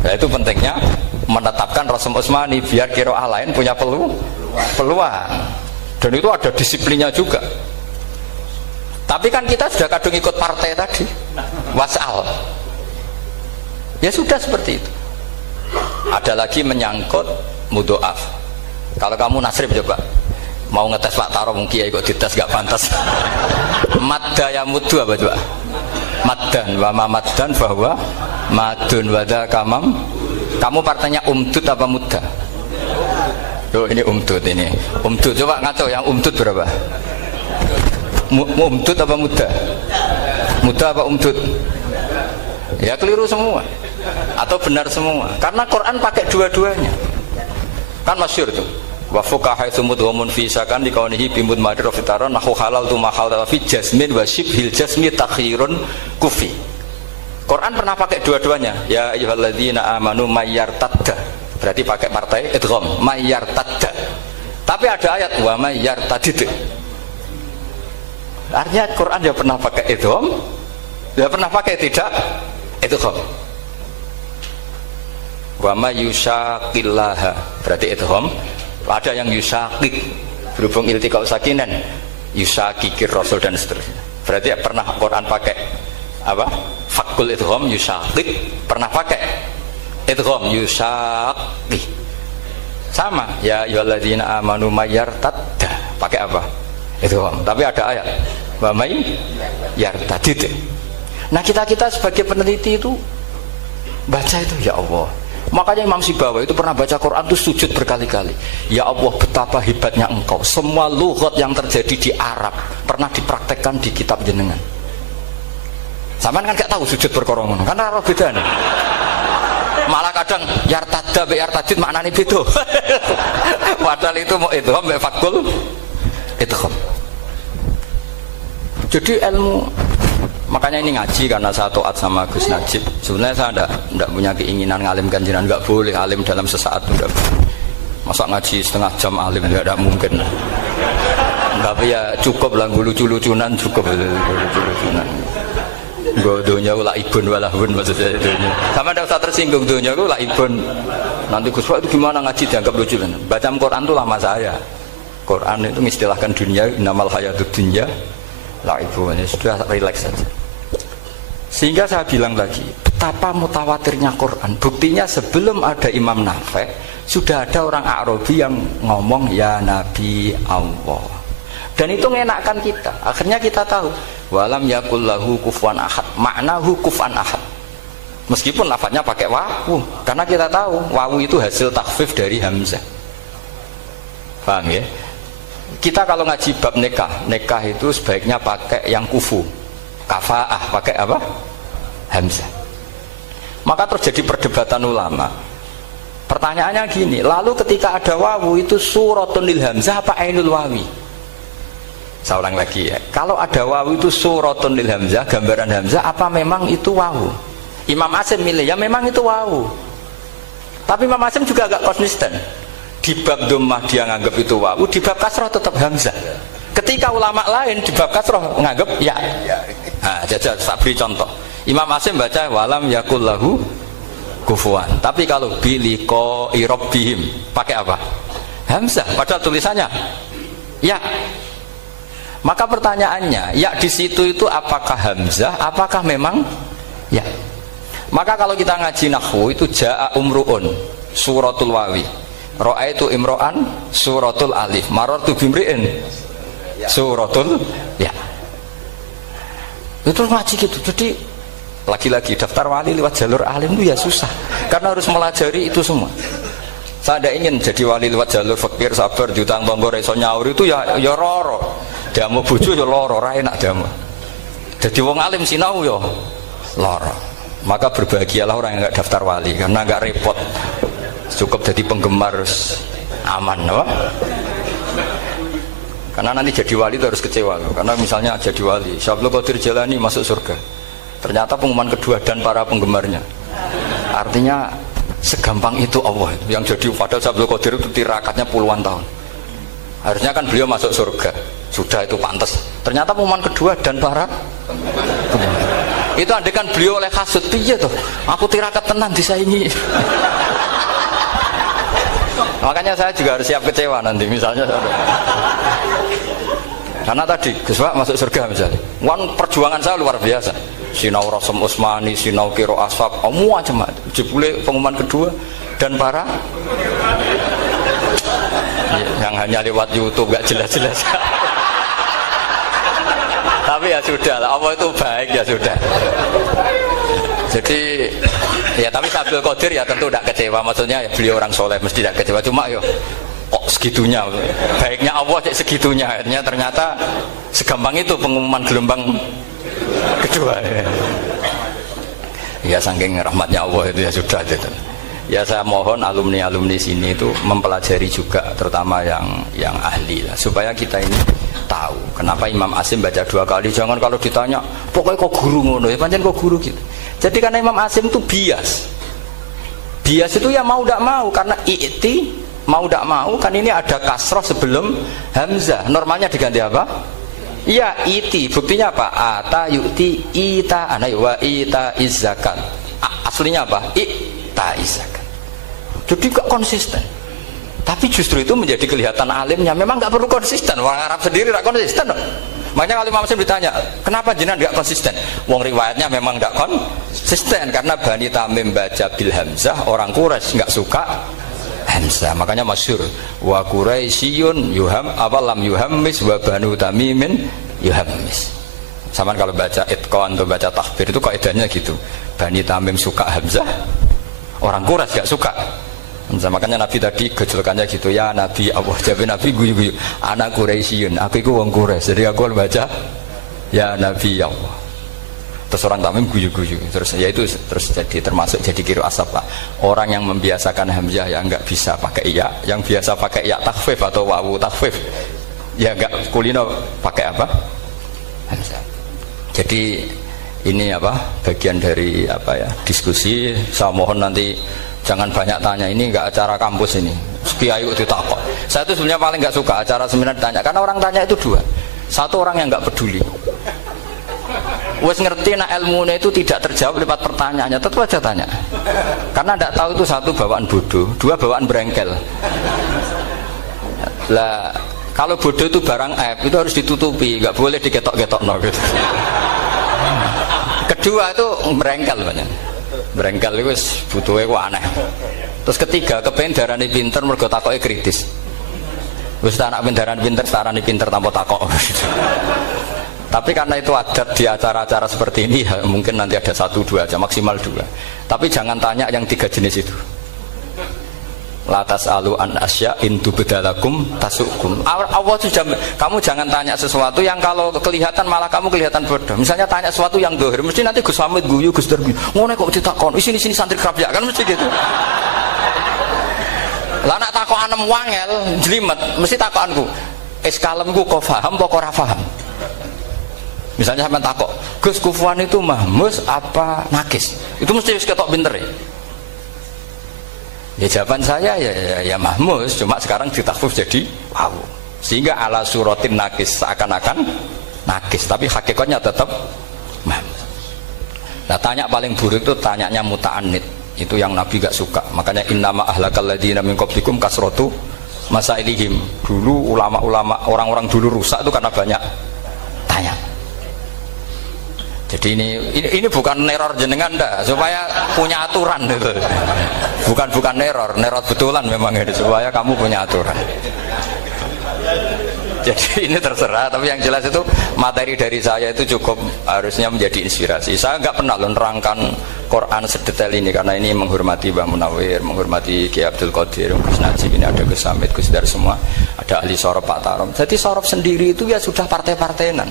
Nah itu pentingnya menetapkan Rasm Utsmani biar qiraah lain punya peluang. Dan itu ada disiplinnya juga. Tapi kan kita sudah kadung ikut partai tadi, wasal. Ya sudah seperti itu. Ada lagi menyangkut mudhoaf. Kalau kamu nasrib coba, mau ngetes Pak Taro mungkin ya ikut dites gak pantas. Madda ya mudhu apa coba? Maddan wa ma maddan bahwa madun wada kamam. Kamu partainya umdud apa mudda? Loh ini umdud ini. Umdud coba ngaco yang umdud berapa? Umdud apa mudda? Mudda apa umdud? Ya keliru semua. Atau benar semua. Karena Quran pakai dua-duanya. Kan masyhur tuh. Wa fuqaha sumudhumun fi sakan di kaunihi bimud madir fitaran nahu halal tu mahal fi jasmin wa shibhil jasmi takhirun kufi. Quran pernah pakai dua-duanya. Ya ayyuhalladzina amanu mayyartadda. Berarti pakai partai idgham mayyartadda. Tapi ada ayat wa mayyartadid. Artinya Quran dia pernah pakai idgham, dia pernah pakai tidak idgham. Wa mayyushaqillaha berarti idgham. Ada yang yusakik berhubung iltiqau sakinan, yusakikir rasul dan seterusnya. Berarti pernah Quran pakai apa? Fakul idgham yusakik, pernah pakai idgham yusakik. Sama ya ayyuhalladzina amanu mayyartadda pakai apa? Idgham. Tapi ada ayat wa may yartadid. Nah, kita sebagai peneliti itu baca itu ya Allah. Makanya Imam Sibawa itu pernah baca Quran itu sujud berkali-kali. Ya Allah betapa hebatnya engkau. Semua lughat yang terjadi di Arab pernah dipraktekkan di kitab jenengan. Sampean kan gak tahu sujud berkorongan karena Arab beda nih. Malah kadang yartada be yartadid maknane beda. Padahal itu mau idgham be fakul idgham. Jadi ilmu. Makanya ini ngaji karena saya taat sama Gus Najib. Sebenarnya saya tidak punya keinginan ngalimkan jenengan, nggak boleh alim dalam sesaat itu. Masa ngaji setengah jam alim nggak mungkin. Tapi ya cukup lah lucu-lucunan cukup lucu-lucunan. Godonya ulah ibun walahun maksudnya dunia. Sama tidak usah tersinggung dunia ulah ibun. Nanti Gus Pak itu gimana ngaji dianggap lucu kan? Baca Quran itu lama saya. Quran itu mengistilahkan dunia innamal hayatud dunya la'ibun. Sudah relax saja. Sehingga saya bilang lagi, betapa mutawatirnya Quran. Buktinya sebelum ada Imam Nafi' sudah ada orang Arabi yang ngomong ya Nabi Allah. Dan itu mengenakkan kita. Akhirnya kita tahu walam yakul lahu kufuwan ahad. Maknahu kufuwan ahad. Meskipun lafadznya pakai wawu, karena kita tahu wawu itu hasil takhfif dari hamzah. Paham ya? Kita kalau ngaji bab nikah itu sebaiknya pakai yang kufu. Kafaah pakai apa? Hamzah. Maka terjadi perdebatan ulama. Pertanyaannya gini, lalu ketika ada wawu itu suratun lil hamzah apa ainul wawi? Saya ulang lagi ya. Kalau ada wawu itu suratun lil hamzah, gambaran hamzah apa memang itu wawu? Imam Asim milih ya memang itu wawu. Tapi Imam Asim juga agak konsisten. Di bab dhammah dia nganggap itu wawu, di bab kasroh tetap hamzah. Ketika ulama lain di bab kasroh nganggap ya. Nah, jajal tak beri contoh. Imam Asim baca walam yakul lahu kufuwan. Tapi kalau biliko irobihim pakai apa? Hamzah. Padahal tulisannya ya. Maka pertanyaannya, ya di situ itu apakah hamzah? Apakah memang ya? Maka kalau kita ngaji nahwu itu jaa umruun suratul wawi, ra'aitu imro'an suratul alif, marartu bimri'in suratul ya. Itu ngaji gitu. Jadi lagi-lagi daftar wali lewat jalur alim itu ya susah karena harus melajari itu semua. Saya tidak ingin jadi wali lewat jalur fakir sabar jutang tonggo reso nyaur itu ya roro. Damu bojo ya loro, ra enak damu. Jadi wong alim sinau ya loro. Maka berbahagialah orang yang enggak daftar wali karena enggak repot. Cukup jadi penggemar aman, no? Karena nanti jadi wali itu harus kecewa, no? Karena misalnya jadi wali, Syabul Qadir Jalani masuk surga. Ternyata pengumuman kedua dan para penggemarnya. Artinya segampang itu Allah yang jadi, padahal Syabul Qadir itu tirakatnya puluhan tahun. Harusnya kan beliau masuk surga, sudah itu pantas. Ternyata pengumuman kedua dan para penggemar. Itu andekan beliau oleh kasut piye tuh, aku tirakat tenan disaingi. Makanya saya juga harus siap kecewa nanti misalnya. Karena tadi Gus Pak masuk surga misalnya, perjuangan saya luar biasa. Sinau Rasul Utsmani, sinau Kiro Aswab, semua macam jebule pengumuman kedua dan para yang hanya lewat YouTube gak jelas-jelas. Tapi ya sudah lah, Allah itu baik ya sudah. Jadi ya tapi Syabul Qadir ya tentu tidak kecewa, maksudnya ya, beliau orang soleh mesti tidak kecewa, cuma yo kok segitunya baiknya Allah segitunya, akhirnya ternyata segampang itu pengumuman gelombang kedua ya saking rahmatnya Allah itu ya sudah gitu. Ya saya mohon alumni-alumni sini itu mempelajari juga, terutama yang ahli lah, supaya kita ini tahu kenapa Imam Asim baca 2 kali. Jangan kalau ditanya pokoknya kok guru ngono ya pancen kok guru gitu. Jadi karena Imam Asim itu bias itu ya mau tidak mau, karena i'ti mau tidak mau kan ini ada kasroh sebelum hamzah, normalnya diganti apa? Iya iti, buktinya apa? Ata yu'ti ita ana wa ita izzakat. Aslinya apa? Ita izzakat. Jadi gak konsisten. Tapi justru itu menjadi kelihatan alimnya. Memang gak perlu konsisten. Orang Arab sendiri gak konsisten. Makanya kalau Imam Asim ditanya, kenapa jenengan gak konsisten? Wong riwayatnya memang gak konsisten karena Bani Tamim baca bil hamzah, orang Quraisy gak suka hamzah. Makanya masyhur wa Quraisyun yuham awalam yuhammis wa Banu Tamimin yuhammis. Sama kalau baca itqan atau baca takbir itu kaidahnya gitu. Bani Tamim suka hamzah, orang Quraisy gak suka. Makanya Nabi tadi gejolkannya gitu, ya Nabi Allah, jawab Nabi guyu-guyu, anak Quraisyun, aku itu wong Quraisy, jadi aku baca ya Nabi Allah. Terus orang Tamim guyu-guyu, terus ya itu terus jadi termasuk jadi kiro asap lah. Orang yang membiasakan hamzah ya nggak bisa pakai ya, yang biasa pakai ya takhfif atau wawu takhfif ya nggak kulino pakai apa hamzah. Jadi ini apa bagian dari apa ya diskusi. Saya mohon nanti jangan banyak tanya, ini enggak acara kampus ini. Kiai ditakok. Saya itu sebenarnya paling enggak suka acara seminar ditanya, karena orang tanya itu dua. Satu orang yang enggak peduli. Wes ngerti nak ilmunya itu tidak terjawab lewat pertanyaannya, tetap aja tanya. Karena enggak tahu itu satu bawaan bodoh, dua bawaan berengkel. Lah kalau bodoh itu barang aib, itu harus ditutupi, enggak boleh diketok-ketok no gitu. Kedua itu berengkel banyak. Berengkel itu butuhnya kok aneh. Terus ketiga kepengen darani pinter mergo takoke kritis. Wis anak darani pinter tarani pinter tanpa takok. Tapi karena itu adat di acara-acara seperti ini ya, mungkin nanti ada 1-2 aja, maksimal 2. Tapi jangan tanya yang 3 jenis itu. Latas alu an asya intu bedalakum tasukum. Allah sudah, kamu jangan tanya sesuatu yang kalau kelihatan malah kamu kelihatan bodoh. Misalnya tanya sesuatu yang dohir, mesti nanti Gus Hamid guyu, Gus Darbi ngono kok ditakon, sini santri kerap ya kan mesti gitu. Lah nak takokan wangel jlimet, mesti takokanku es kalemku kok paham apa ora paham. Misalnya sampean takok, Gus kufuan itu mahmus apa nakis? Itu mesti wis ketok pinter ya. Ya jawaban saya ya mahmus, cuma sekarang ditakhfif jadi wawu. Sehingga ala suratin nakis, seakan-akan nakis, tapi hakikatnya tetap mahmus. Nah, tanya paling buruk itu tanyanya muta'anid. Itu yang Nabi gak suka. Makanya innama ahlakal ladzina min qablikum kasratu masailihim. Dulu ulama-ulama, orang-orang dulu rusak itu karena banyak tanya. Jadi ini bukan neror jenengan dah, supaya punya aturan itu. Bukan neror betulan memang ini, supaya kamu punya aturan. Jadi ini terserah, tapi yang jelas itu materi dari saya itu cukup harusnya menjadi inspirasi. Saya nggak pernah menerangkan Quran sedetail ini karena ini menghormati Mbah Munawir, menghormati Kiai Abdul Qadir, Gus Najib, ini ada Gus Hamid, Gus Dar semua, ada ahli sorof Pak Tarom. Jadi sorof sendiri itu ya sudah partai-partainan.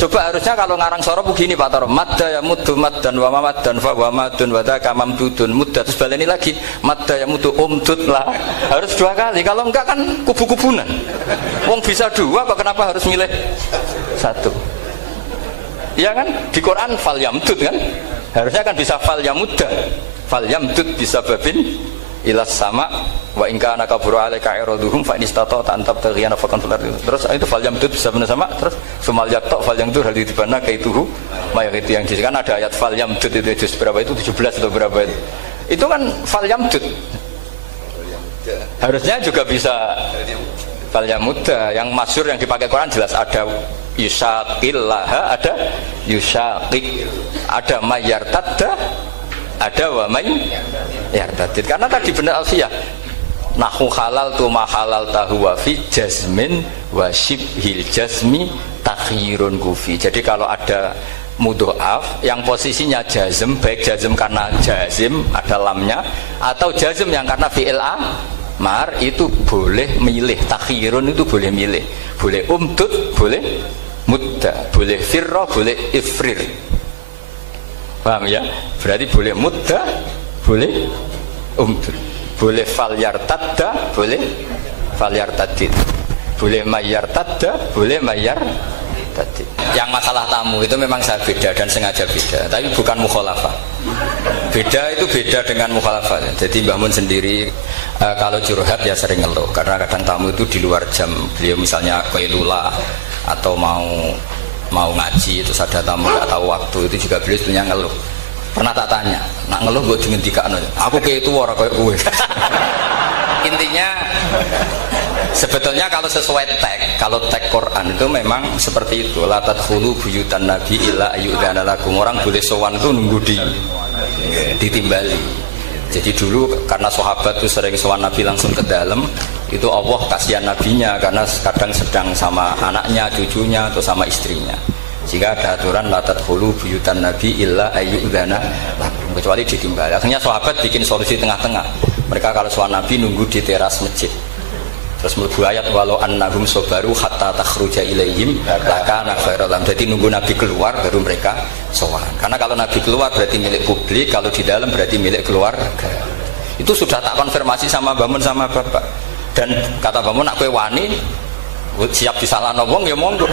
Coba harusnya kalau ngarang sorof begini Pak Tarom, madda ya muddu maddan wa mamaddan fa wa madun wa daka mamdudun mudda, terus baleni lagi madda ya muddu umdud lah. Harus 2 kali, kalau enggak kan kubu-kubunan. Wong bisa 2 kok kenapa harus milih 1? Iya kan? Di Quran fal yamdud kan? Harusnya kan bisa fal yamudda. Fal yamdud bisa babin ilas sama wa in kana kabura alaika iraduhum fa in istata'ta an tabtaghiyana faqan fil ardi. Terus itu fal yamdud bisa benar sama, terus sumal yaqta fal yamdud hal ditibana kaituhu mayat itu yang kan ada ayat fal yamdud itu juz berapa itu 17 atau berapa itu. Itu kan fal yamdud. Harusnya juga bisa fal yamudda. Yang masyhur yang dipakai Quran jelas ada yusaqillaha, ada yusaqik, ada mayyartadda, ada wa may yartadid. Karena tadi benar alfiyah nahu halal tu ma halal tahu wa fi jazmin wa shibhil jazmi takhirun kufi. Jadi kalau ada mudhoaf yang posisinya jazm, baik jazm karena jazim ada lamnya atau jazm yang karena fi'il amar, itu boleh milih. Takhirun itu boleh milih, boleh umdud, boleh mudda, boleh firra, boleh ifrir. Paham ya? Berarti boleh mudda, boleh umdud, boleh fal yartadda, boleh fal yartadid, boleh mayyartadda, boleh mayyartadid. Yang masalah tamu itu memang saya beda dan sengaja beda, tapi bukan mukhalafah. Beda itu beda dengan mukhalafah. Jadi Mbah Mun sendiri kalau curhat ya sering ngeluh karena kadang tamu itu di luar jam beliau, misalnya qailula atau mau ngaji, terus ada tamu nggak tahu waktu, itu juga beliau sebenarnya ngeluh. Pernah tak tanya, nak ngeluh gue cuma dikakno, aku kayak itu orang kayak gue. Intinya sebetulnya kalau sesuai teks, kalau teks Quran itu memang seperti itu. La tadkhulu buyutan nabi illa ayyudzana lakum. Orang boleh sowan itu nunggu ditimbali. Jadi dulu karena sahabat itu sering sowan Nabi langsung ke dalam, itu Allah kasihan nabinya karena kadang sedang sama anaknya, cucunya atau sama istrinya. Jika ada aturan la tadkhulu buyutan nabi illa ayyudzana lakum, kecuali ditimbali. Akhirnya sahabat bikin solusi tengah-tengah. Mereka kalau sowan Nabi nunggu di teras masjid. Terus mlebu ayat walau annahum sabaru hatta takhruja ilaihim lakana khairal lahum. Jadi nunggu Nabi keluar baru mereka sowan. Karena kalau Nabi keluar berarti milik publik, kalau di dalam berarti milik keluarga. Itu sudah tak konfirmasi sama Mbah Mun sama Bapak. Dan kata Mbah Mun, nak kowe wani siap disalahno wong ya monggo.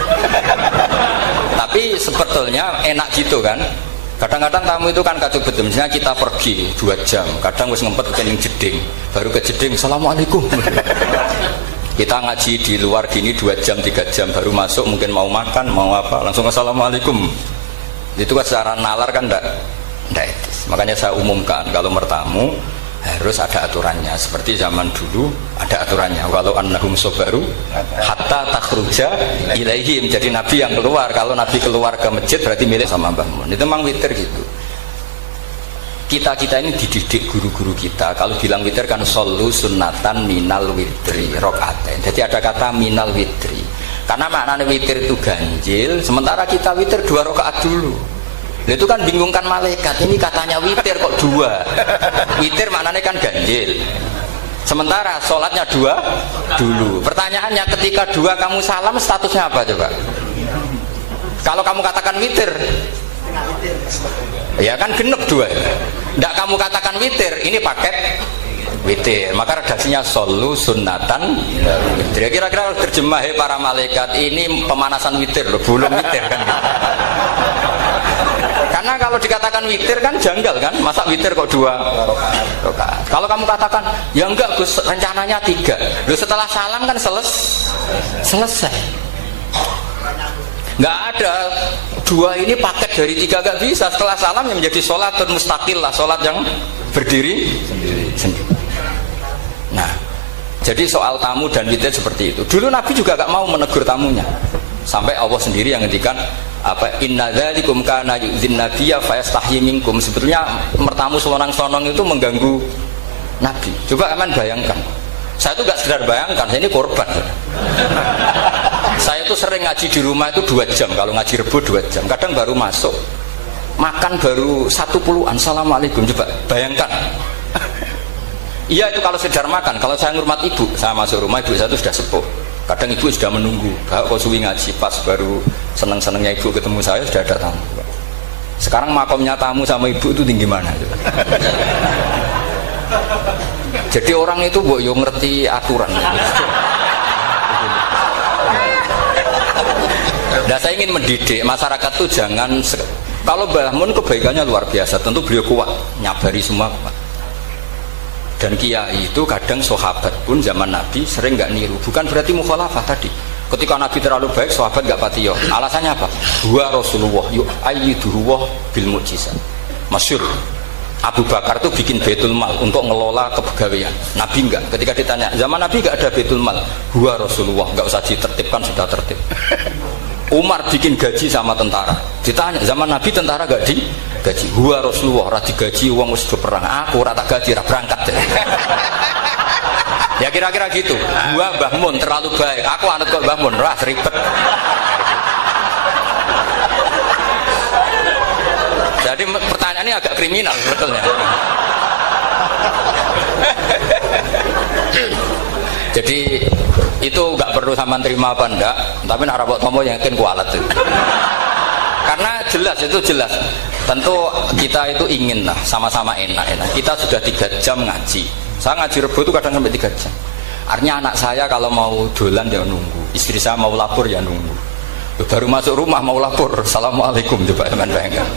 Tapi sebetulnya enak gitu kan. Kadang-kadang tamu itu kan kacau betul. Misalnya kita pergi 2 jam, kadang wis ngempet kening jeding, baru ke jeding, assalamualaikum. Kita ngaji di luar gini 2 jam, 3 jam, baru masuk mungkin mau makan, mau apa, langsung assalamualaikum. Itu kan secara nalar kan enggak etis. Makanya saya umumkan kalau bertamu harus ada aturannya. Seperti zaman dulu ada aturannya. Kalau annahum sabaru hatta takhruja ilaihim. Jadi Nabi yang keluar. Kalau Nabi keluar ke masjid berarti milik sama Mbah Mun. Itu memang witir gitu. Kita ini dididik guru-guru kita. Kalau bilang witir kan solu sunnatan minal witri rokaatain. Jadi ada kata minal witri. Karena maknanya witir itu ganjil. Sementara kita witir 2 rakaat dulu. Itu kan bingungkan malaikat, ini katanya witir kok 2. Witir maknanya kan ganjil. Sementara sholatnya 2 dulu. Pertanyaannya ketika 2 kamu salam statusnya apa coba? Kalau kamu katakan witir, ya kan genep 2. Tidak kamu katakan witir, ini paket witir. Maka redaksinya solu sunnatan witir. Kira-kira terjemah para malaikat ini pemanasan witir loh, belum witir kan gitu. Karena Karena kalau dikatakan witir kan janggal kan, masa witir kok 2 rakaat. Kalau kamu katakan ya enggak Gus, rencananya 3. Loh setelah salam kan selesai. Enggak ada 2 ini paket dari 3, enggak bisa. Setelah salam yang menjadi sholatun mustaqil lah, sholat yang berdiri sendiri. Nah, jadi soal tamu dan witir seperti itu. Dulu Nabi juga enggak mau menegur tamunya. Sampai Allah sendiri yang ngendikan inna dzalikum kana yu'dzin nabiyya fayastahyi minkum. Sebetulnya mertamu sonang-sonong itu mengganggu Nabi. Coba kalian bayangkan. Saya itu gak sekedar bayangkan, saya ini korban. Saya itu sering ngaji di rumah itu 2 jam, kalau ngaji Rebo 2 jam. Kadang baru masuk, makan baru 10-an. Assalamualaikum, coba bayangkan. Iya itu kalau sekedar makan. Kalau saya ngurmat ibu, saya masuk rumah ibu saya itu sudah sepuh. Kadang ibu sudah menunggu, kok suwi ngaji, pas baru seneng-senengnya ibu ketemu saya sudah ada tamu. Sekarang makomnya tamu sama ibu itu tinggi mana? Jadi orang itu yo ngerti aturan. Nah, saya ingin mendidik masyarakat tuh jangan kalau Mbah Mun kebaikannya luar biasa, tentu beliau kuat nyabari semua. Dan kiai itu kadang sahabat pun zaman Nabi sering nggak niru, bukan berarti mukhalafah tadi. Ketika Nabi terlalu baik, sahabat nggak patiyo. Alasannya apa? Huwa Rasulullah yu'ayyiduhu bil mu'jizat. Masyhur. Abu Bakar itu bikin Baitul Mal untuk ngelola kepegawaian. Nabi enggak. Ketika ditanya, zaman Nabi enggak ada Baitul Mal. Huwa Rasulullah, enggak usah ditertibkan, sudah tertib. Umar bikin gaji sama tentara. Ditanya, zaman Nabi tentara enggak digaji. Huwa Rasulullah, ora digaji wong wis do perang. Aku ora tak gaji, ora berangkat. Ya kira-kira gitu. Gua Mbah Mun terlalu baik. Aku anut kok Mbah Mun, ora ribet. Jadi pertanyaan ini agak kriminal sebetulnya. Jadi itu nggak perlu sama terima apa enggak, tapi nak rabok tomo yakin kualat itu. Karena jelas itu jelas. Tentu kita itu ingin lah sama-sama enak. Kita sudah 3 jam ngaji. Saya ngaji Rebo itu kadang sampai 3 jam. Artinya anak saya kalau mau dolan ya nunggu, istri saya mau lapor ya nunggu. Baru masuk rumah mau lapor, assalamualaikum, coba bayangkan.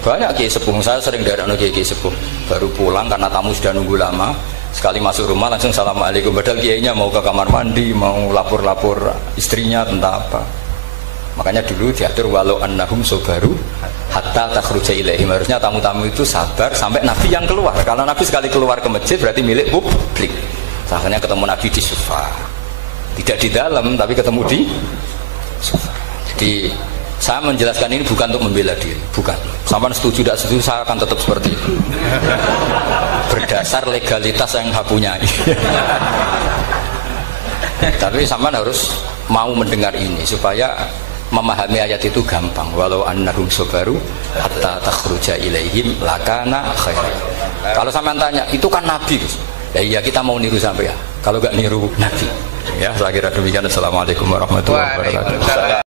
Banyak kiai sepuh, saya sering daerah kiai sepuh baru pulang karena tamu sudah nunggu lama, sekali masuk rumah langsung assalamualaikum, padahal kiainya mau ke kamar mandi, mau lapor-lapor istrinya tentang apa. Makanya dulu diatur walau annahum sobaru hatta takhruja ilaihim, harusnya tamu-tamu itu sabar sampai Nabi yang keluar. Kalau Nabi sekali keluar ke masjid berarti milik publik. Akhirnya ketemu Nabi di sofa, tidak di dalam tapi ketemu di sofa. Jadi saya menjelaskan ini bukan untuk membela diri, bukan. Sampai setuju tidak setuju saya akan tetap seperti itu. Berdasar legalitas yang saya punya. Tapi sampean harus mau mendengar ini supaya memahami ayat itu gampang. Walau annahum sabaru hatta takhruja ilaihim lakana khairan. Kalau sampean tanya, itu kan Nabi. Ya iya kita mau niru sampai ya. Kalau enggak niru Nabi. Ya, saya kira demikian. Assalamualaikum warahmatullahi wabarakatuh.